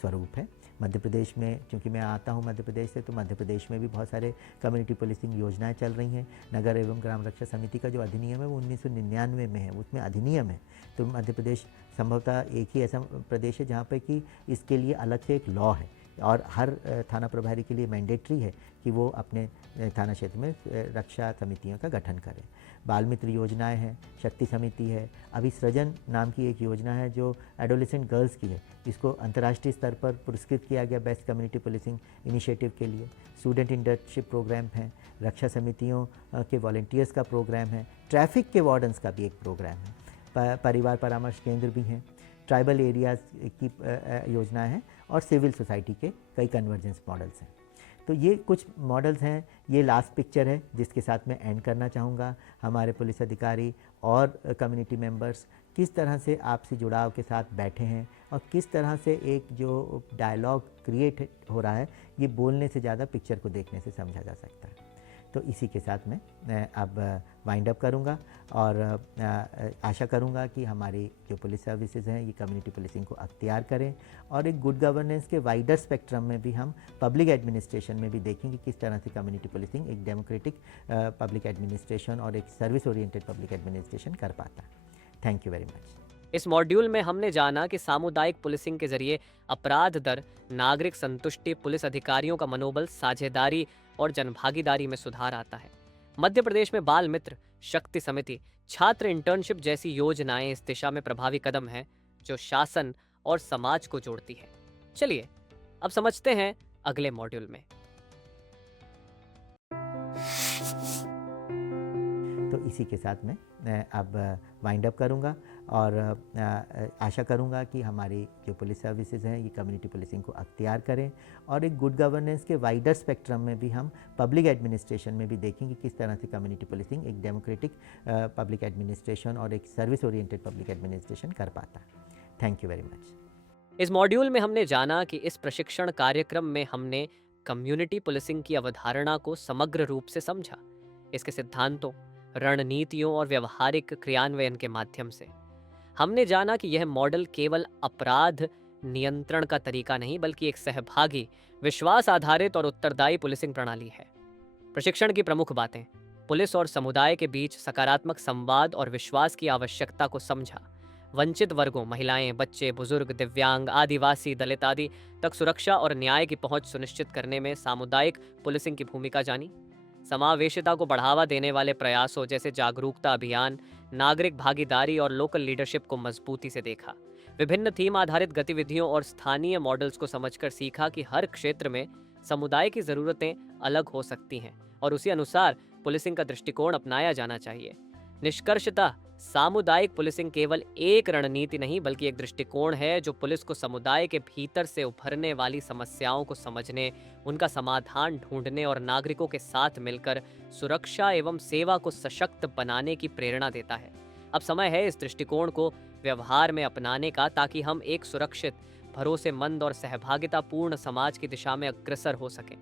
स्वरूप है। मध्य प्रदेश में, चूँकि मैं आता हूँ मध्य प्रदेश से, तो मध्य प्रदेश में भी बहुत सारे कम्युनिटी पुलिसिंग योजनाएं चल रही हैं। नगर एवं ग्राम रक्षा समिति का जो अधिनियम है वो 1999 में है, उसमें अधिनियम है। तो मध्य प्रदेश संभवतः एक ही ऐसा प्रदेश है जहाँ पे कि इसके लिए अलग से एक लॉ है और हर थाना प्रभारी के लिए मैंडेटरी है कि वो अपने थाना क्षेत्र में रक्षा समितियों का गठन करें। बाल मित्र योजनाएं हैं, शक्ति समिति है, अभी सृजन नाम की एक योजना है जो एडोलेसेंट गर्ल्स की है, इसको अंतर्राष्ट्रीय स्तर पर पुरस्कृत किया गया बेस्ट कम्युनिटी पुलिसिंग इनिशिएटिव के लिए। स्टूडेंट इंटर्नशिप प्रोग्राम है, रक्षा समितियों के वॉलंटियर्स का प्रोग्राम है, ट्रैफिक के वार्डन्स का भी एक प्रोग्राम है, परिवार परामर्श केंद्र भी हैं, ट्राइबल एरियाज़ की योजनाएं हैं और सिविल सोसाइटी के कई कन्वर्जेंस मॉडल्स हैं। तो ये कुछ मॉडल्स हैं। ये लास्ट पिक्चर है जिसके साथ मैं एंड करना चाहूँगा। हमारे पुलिस अधिकारी और कम्युनिटी मेंबर्स किस तरह से आपसी जुड़ाव के साथ बैठे हैं और किस तरह से एक जो डायलॉग क्रिएट हो रहा है, ये बोलने से ज़्यादा पिक्चर को देखने से समझा जा सकता है। तो इसी के साथ मैं अब वाइंड अप करूँगा और आशा करूँगा कि हमारी जो पुलिस सर्विसेज हैं ये कम्युनिटी पुलिसिंग को अख्तियार करें और एक गुड गवर्नेंस के वाइडर स्पेक्ट्रम में भी हम पब्लिक एडमिनिस्ट्रेशन में भी देखेंगे किस तरह से कम्युनिटी पुलिसिंग एक डेमोक्रेटिक पब्लिक एडमिनिस्ट्रेशन और एक सर्विस ओरिएंटेड पब्लिक एडमिनिस्ट्रेशन कर पाता है। Thank you very much. इस मॉड्यूल में हमने जाना कि सामुदायिक पुलिसिंग के जरिए अपराध दर, नागरिक संतुष्टि, पुलिस अधिकारियों का मनोबल, साझेदारी और जनभागीदारी में सुधार आता है। मध्य प्रदेश में बाल मित्र, शक्ति समिति, छात्र इंटर्नशिप जैसी योजनाएं इस दिशा में प्रभावी कदम हैं जो शासन और समाज को जोड़ती है। चलिए अब समझते हैं अगले मॉड्यूल में। तो इसी के साथ मैं अब वाइंड अप करूँगा और आशा करूँगा कि हमारी जो पुलिस सर्विसेज हैं ये कम्युनिटी पुलिसिंग को अख्तियार करें और एक गुड गवर्नेंस के वाइडर स्पेक्ट्रम में भी हम पब्लिक एडमिनिस्ट्रेशन में भी देखेंगे किस तरह से कम्युनिटी पुलिसिंग एक डेमोक्रेटिक पब्लिक एडमिनिस्ट्रेशन और एक सर्विस ओरिएंटेड पब्लिक एडमिनिस्ट्रेशन कर पाता है। Thank you very much. इस मॉड्यूल में हमने जाना कि इस प्रशिक्षण कार्यक्रम में हमने कम्युनिटी पुलिसिंग की अवधारणा को समग्र रूप से समझा, इसके सिद्धांतों, रणनीतियों और व्यवहारिक क्रियान्वयन के माध्यम से। हमने जाना कि यह मॉडल केवल अपराध नियंत्रण का तरीका नहीं बल्कि एक सहभागी, विश्वास आधारित और उत्तरदायी पुलिसिंग प्रणाली है। प्रशिक्षण की प्रमुख बातें: पुलिस और समुदाय के बीच सकारात्मक संवाद और विश्वास की आवश्यकता को समझा। वंचित वर्गों, महिलाएं, बच्चे, बुजुर्ग, दिव्यांग, आदिवासी, दलित आदि तक सुरक्षा और न्याय की पहुंच सुनिश्चित करने में सामुदायिक पुलिसिंग की भूमिका जानी। समावेशिता को बढ़ावा देने वाले प्रयासों जैसे जागरूकता अभियान, नागरिक भागीदारी और लोकल लीडरशिप को मजबूती से देखा। विभिन्न थीम आधारित गतिविधियों और स्थानीय मॉडल्स को समझकर सीखा कि हर क्षेत्र में समुदाय की जरूरतें अलग हो सकती हैं और उसी अनुसार पुलिसिंग का दृष्टिकोण अपनाया जाना चाहिए। निष्कर्षतः सामुदायिक पुलिसिंग केवल एक रणनीति नहीं बल्कि एक दृष्टिकोण है जो पुलिस को समुदाय के भीतर से उभरने वाली समस्याओं को समझने, उनका समाधान ढूंढने और नागरिकों के साथ मिलकर सुरक्षा एवं सेवा को सशक्त बनाने की प्रेरणा देता है। अब समय है इस दृष्टिकोण को व्यवहार में अपनाने का ताकि हम एक सुरक्षित, भरोसेमंद और सहभागितापूर्ण समाज की दिशा में अग्रसर हो सकें।